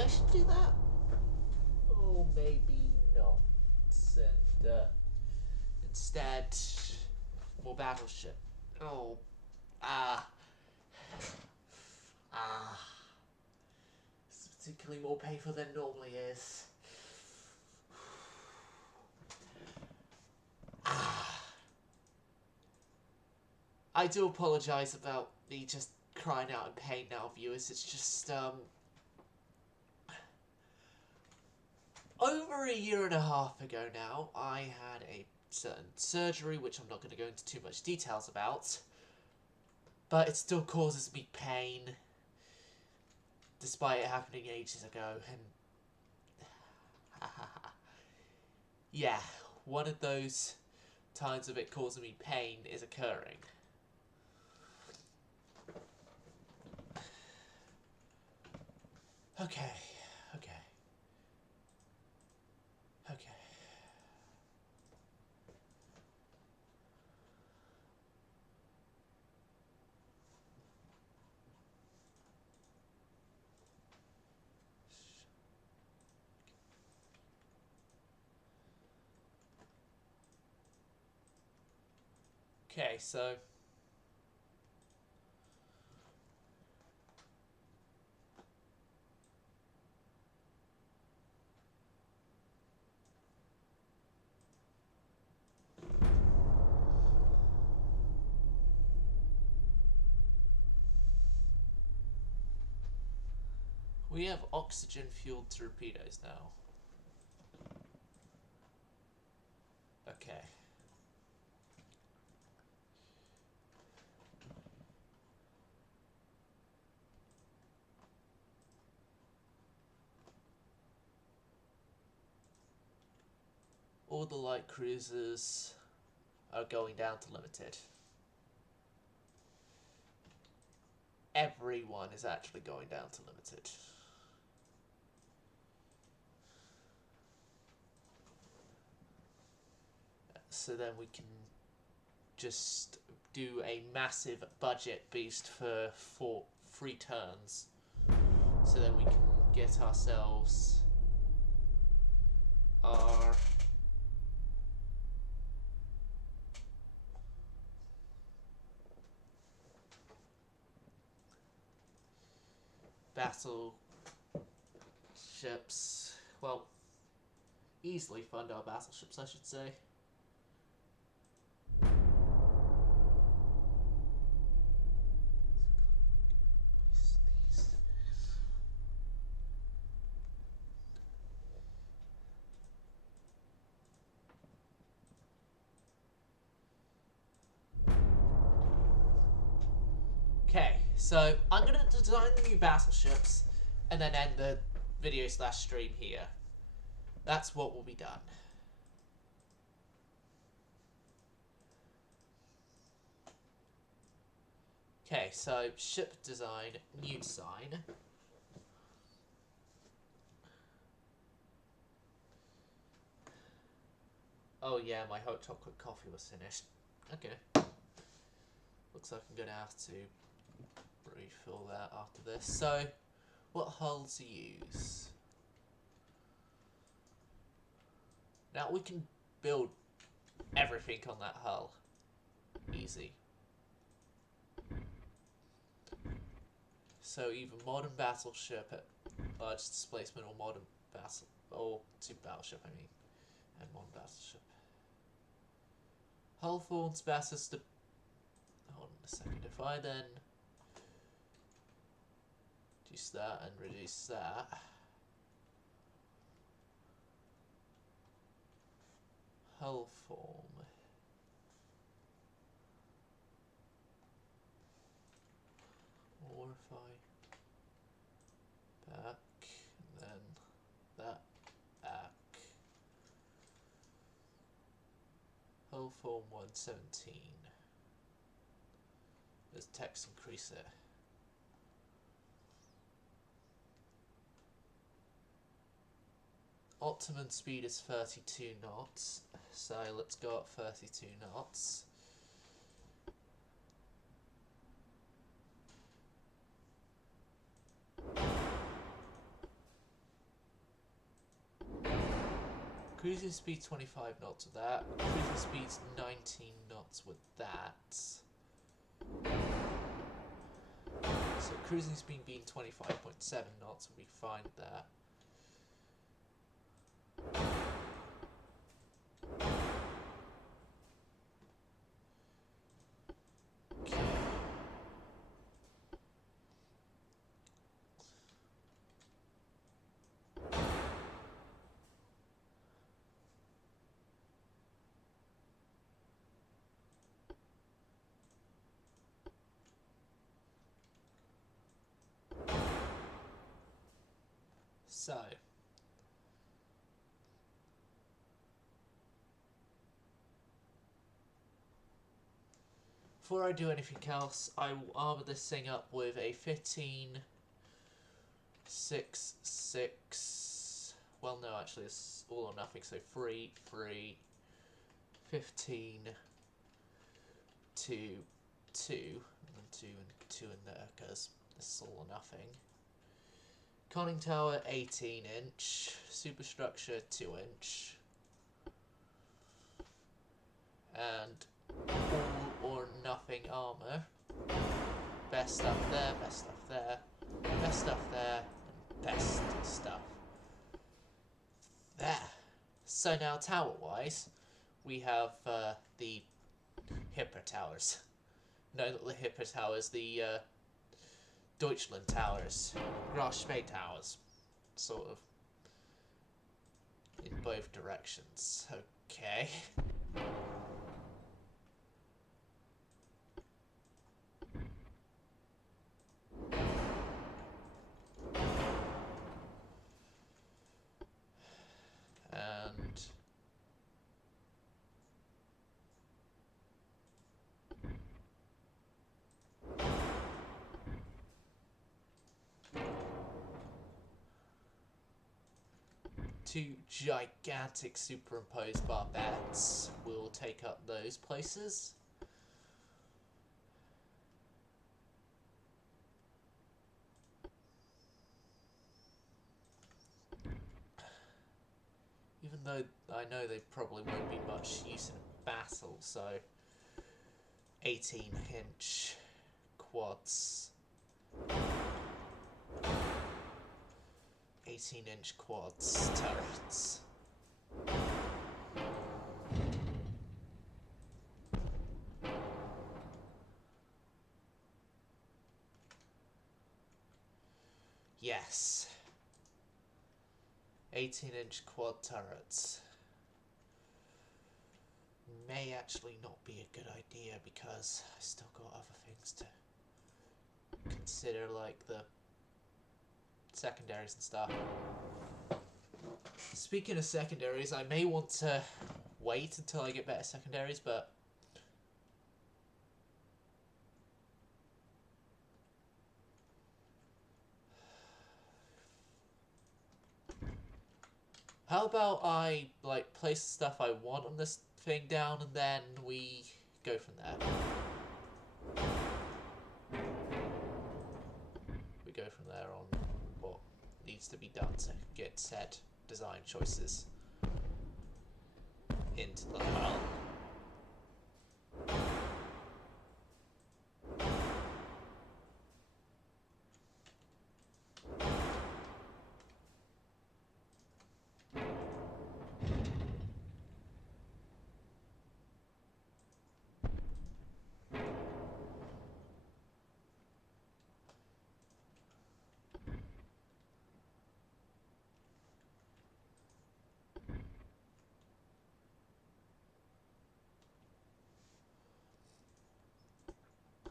I should do that. Oh, maybe not. And instead, more battleship. Oh, it's particularly more painful than it normally is. I do apologise about me just crying out in pain now, viewers. It's just, over a year and a half ago now, I had a certain surgery, which I'm not going to go into too much details about, but it still causes me pain, despite it happening ages ago, and yeah, one of those times of it causing me pain is occurring. Okay. Okay, so we have oxygen-fueled torpedoes now. Okay. All the light cruisers are going down to limited. Everyone is actually going down to limited. So then we can just do a massive budget boost for 3 turns. So then we can get ourselves our battle ships. Well, easily fund our battleships, I should say. so I'm going to design the new battleships and then end the video/stream here. That's what will be done. Okay, so ship design, new design. Oh yeah, my hot chocolate coffee was finished. Okay. Looks like I'm going to have to refill that after this. So, what hull to use? Now we can build everything on that hull. Easy. So either modern battleship at large displacement or modern battle or super battleship, I mean, and modern battleship. Hull forms battles to. Hold on a second. If I then reduce that and reduce that, hull form. Or if I back, and then that back. Hull form 117. Let's text increase it. Optimum speed is 32 knots, so let's go up 32 knots. Cruising speed 25 knots with that. Cruising speed's 19 knots with that. So cruising speed being 25.7 knots would be fine with that. So, before I do anything else, I will armour this thing up with a 15-6-6. Well, no, actually, it's all or nothing. So 3, 3, 15, 2, 2, and 2 and 2 in there because this is all or nothing. Conning tower 18-inch, superstructure 2-inch, and all or nothing armor. Best stuff there, best stuff there, best stuff there, and best stuff there. So now tower wise, we have the Hipper towers. No, not the Hipper towers, the Deutschland towers, Grashmay towers, sort of, in both directions. Okay. And two gigantic superimposed barbettes will take up those places. Even though I know they probably won't be much use in a battle, so 18-inch quads. 18-inch quads turrets. Yes. 18-inch quad turrets. May actually not be a good idea because I still got other things to consider like the secondaries and stuff. Speaking of secondaries, I may want to wait until I get better secondaries, but how about I like place the stuff I want on this thing down and then we go from there. We go from there on what needs to be done to get said design choices into the hull.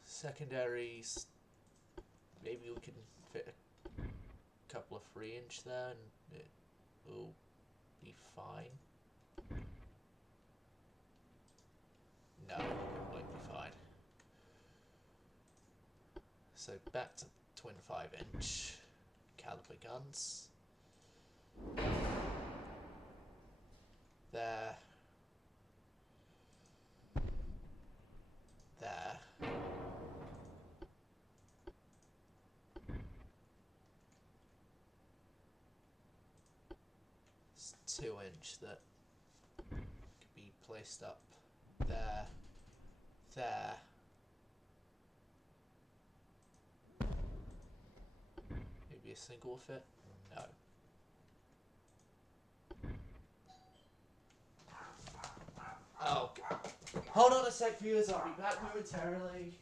Secondaries, maybe we can fit a couple of 3-inch there and it will be fine. No, it won't be fine. So back to twin 5-inch caliber guns. There. There. It's 2-inch that could be placed up there. There. Maybe a single fit? No. Oh, God. Hold on a sec, viewers. I'll be back momentarily.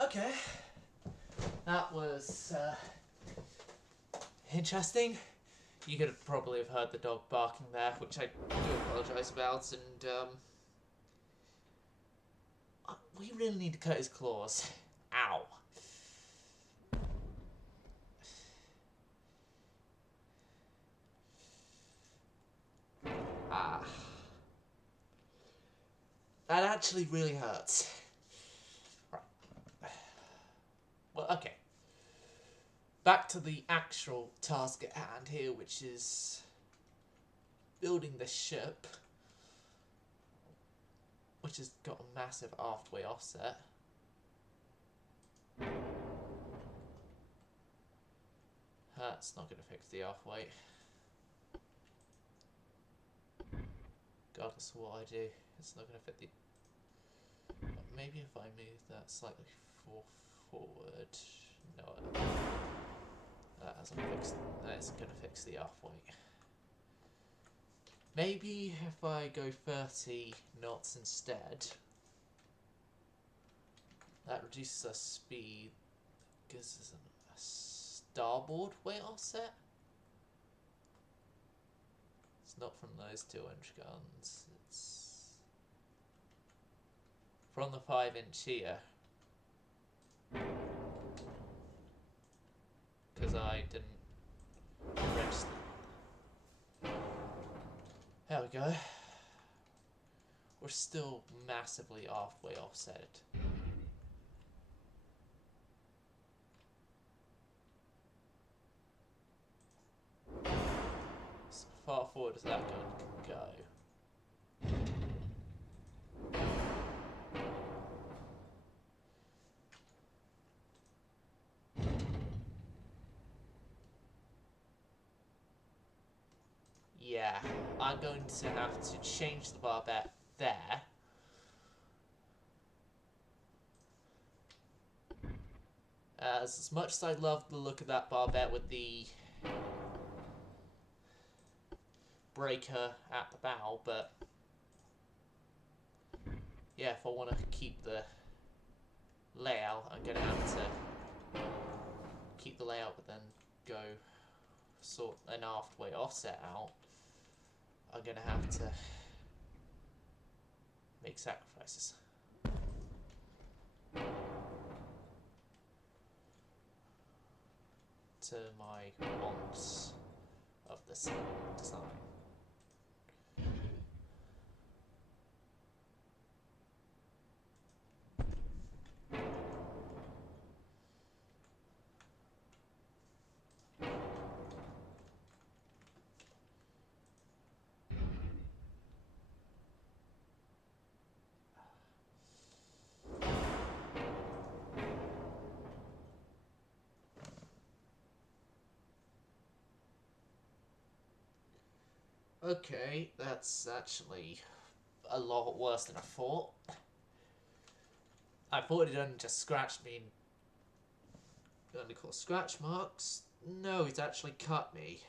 Okay, that was interesting. You could probably have heard the dog barking there, which I do apologise about, and we really need to cut his claws. Ow. Ah. That actually really hurts. Right. Well, okay. Back to the actual task at hand here, which is building the ship, which has got a massive aftway offset. That's not going to fix the aftway. Regardless of what I do, it's not going to fit the... But maybe if I move that slightly forward... No, that hasn't fixed... That isn't going to fix the aftway. Maybe if I go 30 knots instead, that reduces our speed, gives us a starboard weight offset. It's not from those 2-inch guns, it's from the 5-inch here. Because I didn't register. There we go. We're still massively halfway offset. So far forward as that gun can go. yeah, I'm going to have to change the barbette there. As much as I love the look of that barbette with the breaker at the bow, but yeah, if I want to keep the layout, I'm going to have to keep the layout but then go sort an aft way offset out. I'm going to have to make sacrifices. To my wants of this design. Okay, that's actually a lot worse than I thought. I thought it hadn't just scratched me and only caused scratch marks. No, it's actually cut me.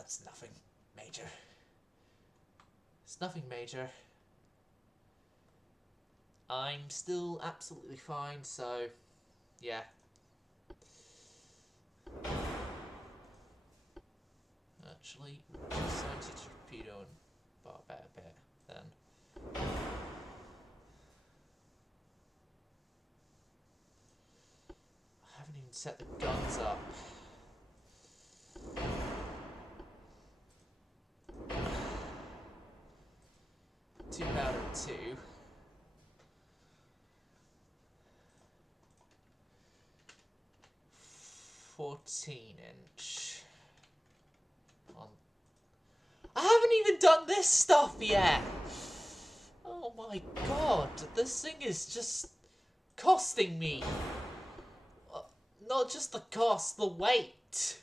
It's nothing major. It's nothing major. I'm still absolutely fine, so yeah. Actually, just science torpedo and barbette a bit, then. I haven't even set the guns up. Two powder two. "14" on. I haven't even done this stuff yet. Oh my god, this thing is just costing me. Not just the cost, the weight.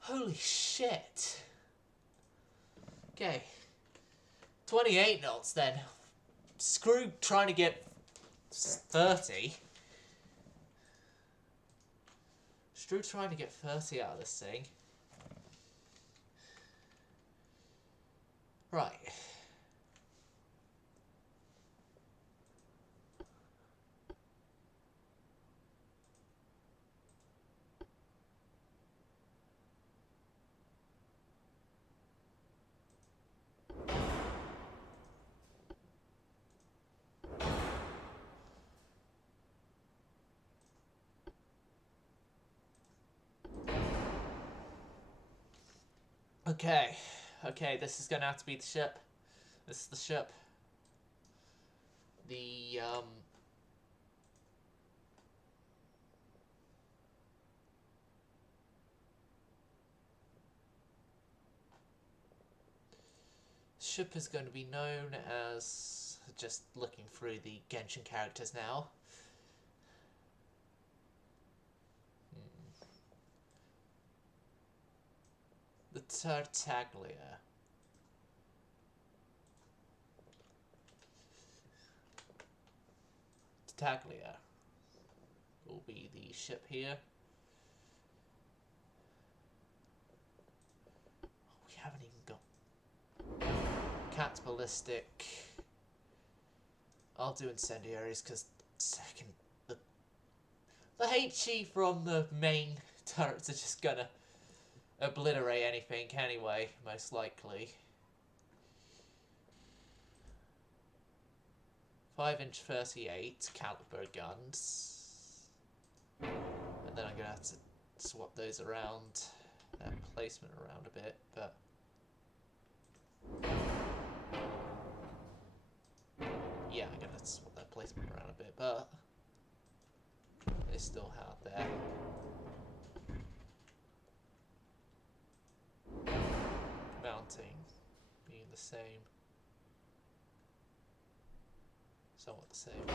Holy shit. Okay. 28 knots then. Screw trying to get 30. Screw trying to get 30 out of this thing. Right. Okay, this is gonna have to be the ship. This is the ship. The, ship is going to be known as, just looking through the Genshin characters now. The Tartaglia. Tartaglia will be the ship here. We haven't even got Cat ballistic. I'll do incendiaries because second the HE from the main turrets are just gonna obliterate anything anyway, most likely. 5-inch 38 caliber guns. And then I'm gonna have to swap those around, placement around a bit, but yeah, I'm gonna swap that placement around a bit, but it's still hard there. Mounting being the same. Somewhat the same.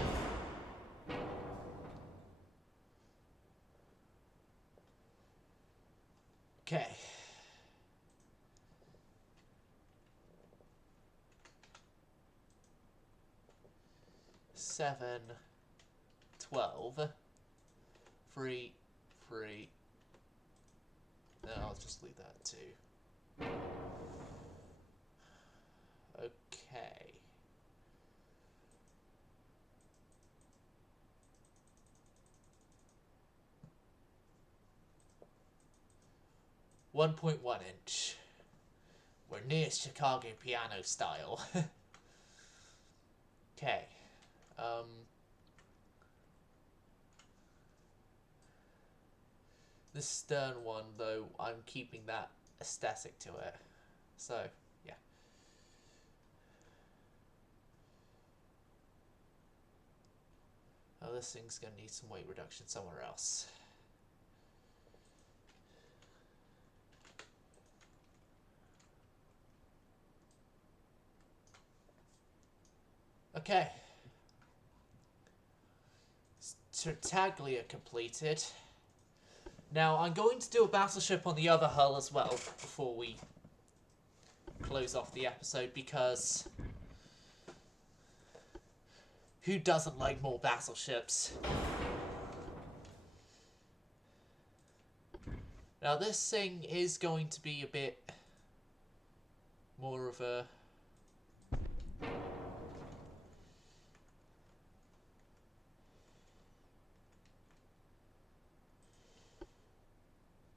Okay. Seven, 12, 3, 3. No, I'll just leave that at 2. Okay. .1 inch. We're near Chicago piano style. Okay. The stern one, though, I'm keeping that aesthetic to it. So, yeah. Oh, this thing's going to need some weight reduction somewhere else. Okay. Tartaglia completed. Now, I'm going to do a battleship on the other hull as well before we close off the episode, because who doesn't like more battleships? Now, this thing is going to be a bit more of a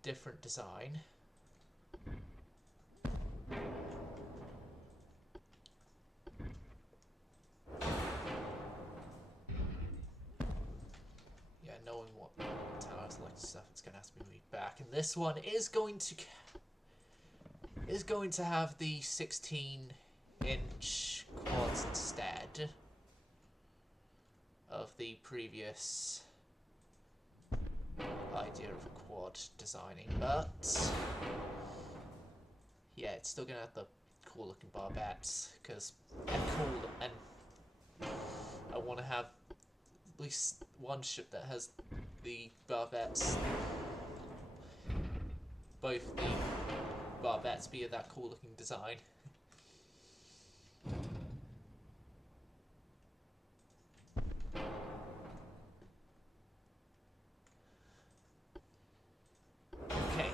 different design. Yeah, knowing what towers like stuff, it's going to have to be moved back. And this one is going to have the 16-inch quads instead of the previous idea of a quad designing, but yeah, it's still gonna have the cool looking barbettes because they're cool, and I want to have at least one ship that has the barbettes, both the barbettes be of that cool looking design.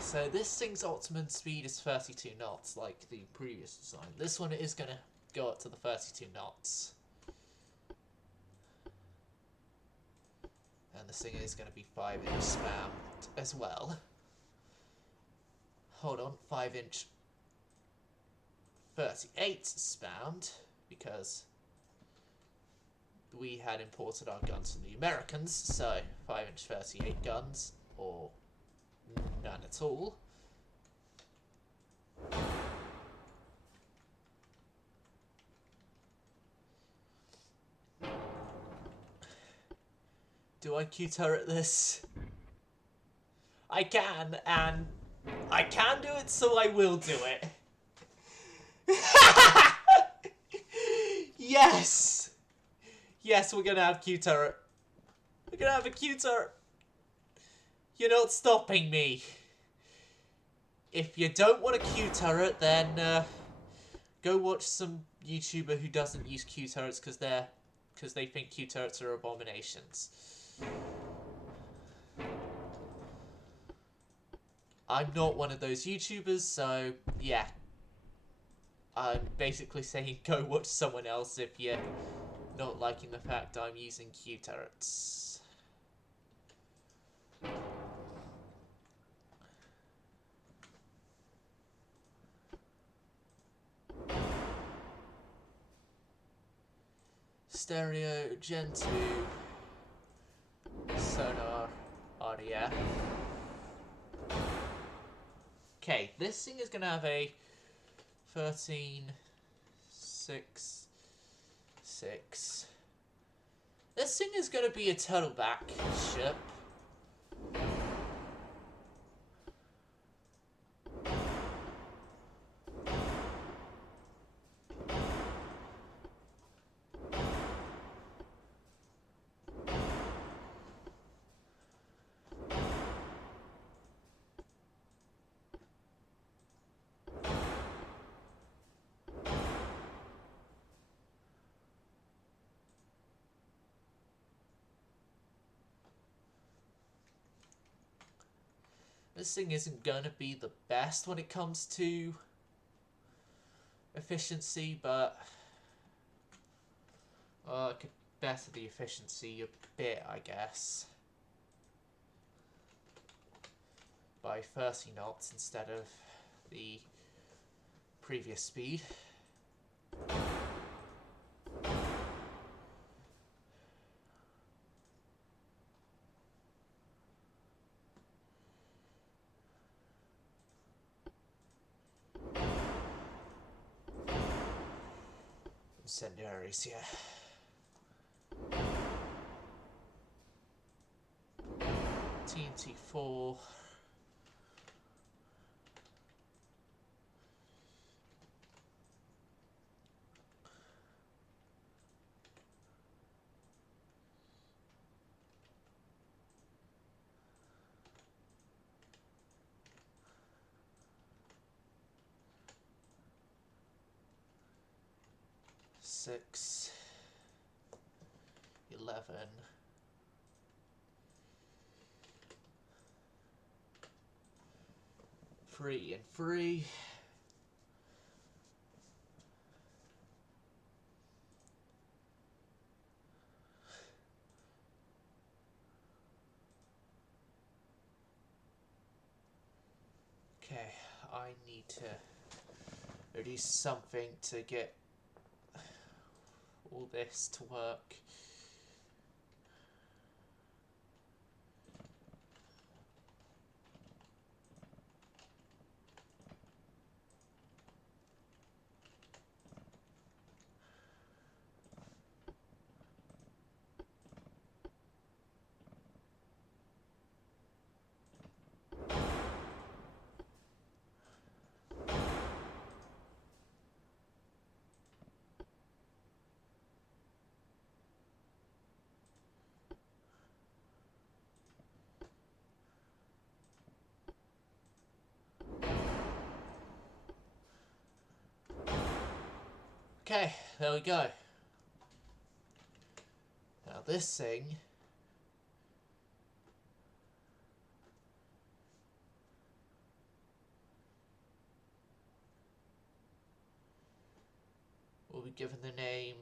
So this thing's optimum speed is 32 knots, like the previous design. This one is going to go up to the 32 knots. And this thing is going to be 5-inch spammed as well. Hold on, 5-inch 38 spammed, because we had imported our guns from the Americans, so 5-inch 38 guns, or none at all. Do I Q-turret this? I can, and I can do it, so I will do it. Yes! Yes, we're gonna have Q-turret. We're gonna have a Q-turret. You're not stopping me. If you don't want a Q-turret, then go watch some YouTuber who doesn't use Q-turrets because they think Q-turrets are abominations. I'm not one of those YouTubers, so yeah. I'm basically saying go watch someone else if you're not liking the fact I'm using Q-turrets. Stereo, Gen 2, sonar, RDF. Okay, this thing is going to have a 13, 6, 6. This thing is going to be a turtleback ship. This thing isn't going to be the best when it comes to efficiency, but I could better the efficiency a bit, I guess, by 30 knots instead of the previous speed. Incendiaries, yeah. TNT4. Six, 11, 3 and 3. Okay, I need to do something to get all this to work. Okay, there we go. Now this thing will be given the name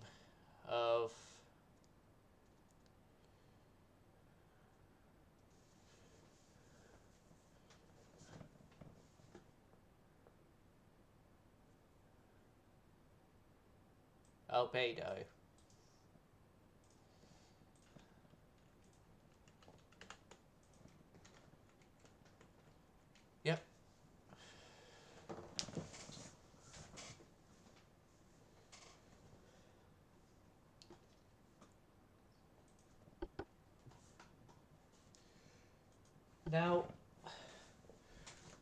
of Albedo. Yep. Now,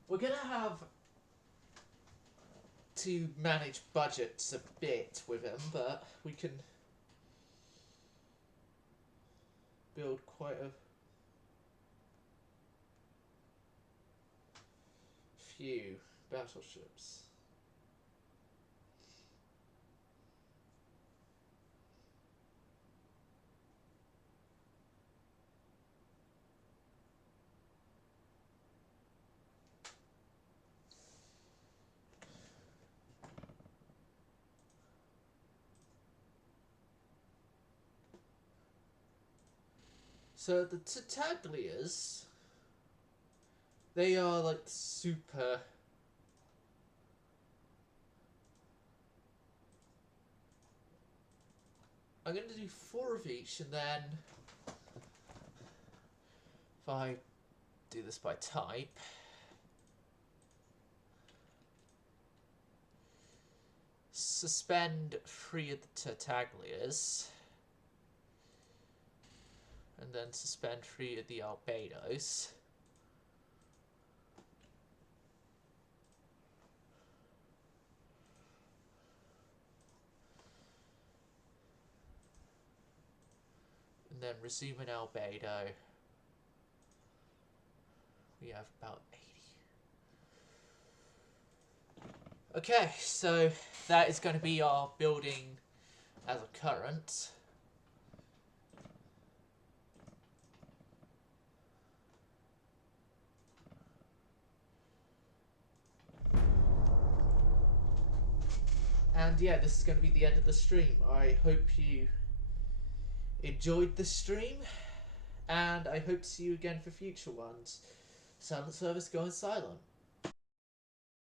we're going to have to manage budgets a bit with him, but we can build quite a few battleships. So the Tartaglias, they are like super I'm going to do 4 of each, and then if I do this by type, suspend 3 of the Tartaglias, and then suspend 3 of the Albedos. And then resume an Albedo. We have about 80. Okay, so that is going to be our building as a current. And yeah, this is going to be the end of the stream. I hope you enjoyed the stream, and I hope to see you again for future ones. Silent service going silent.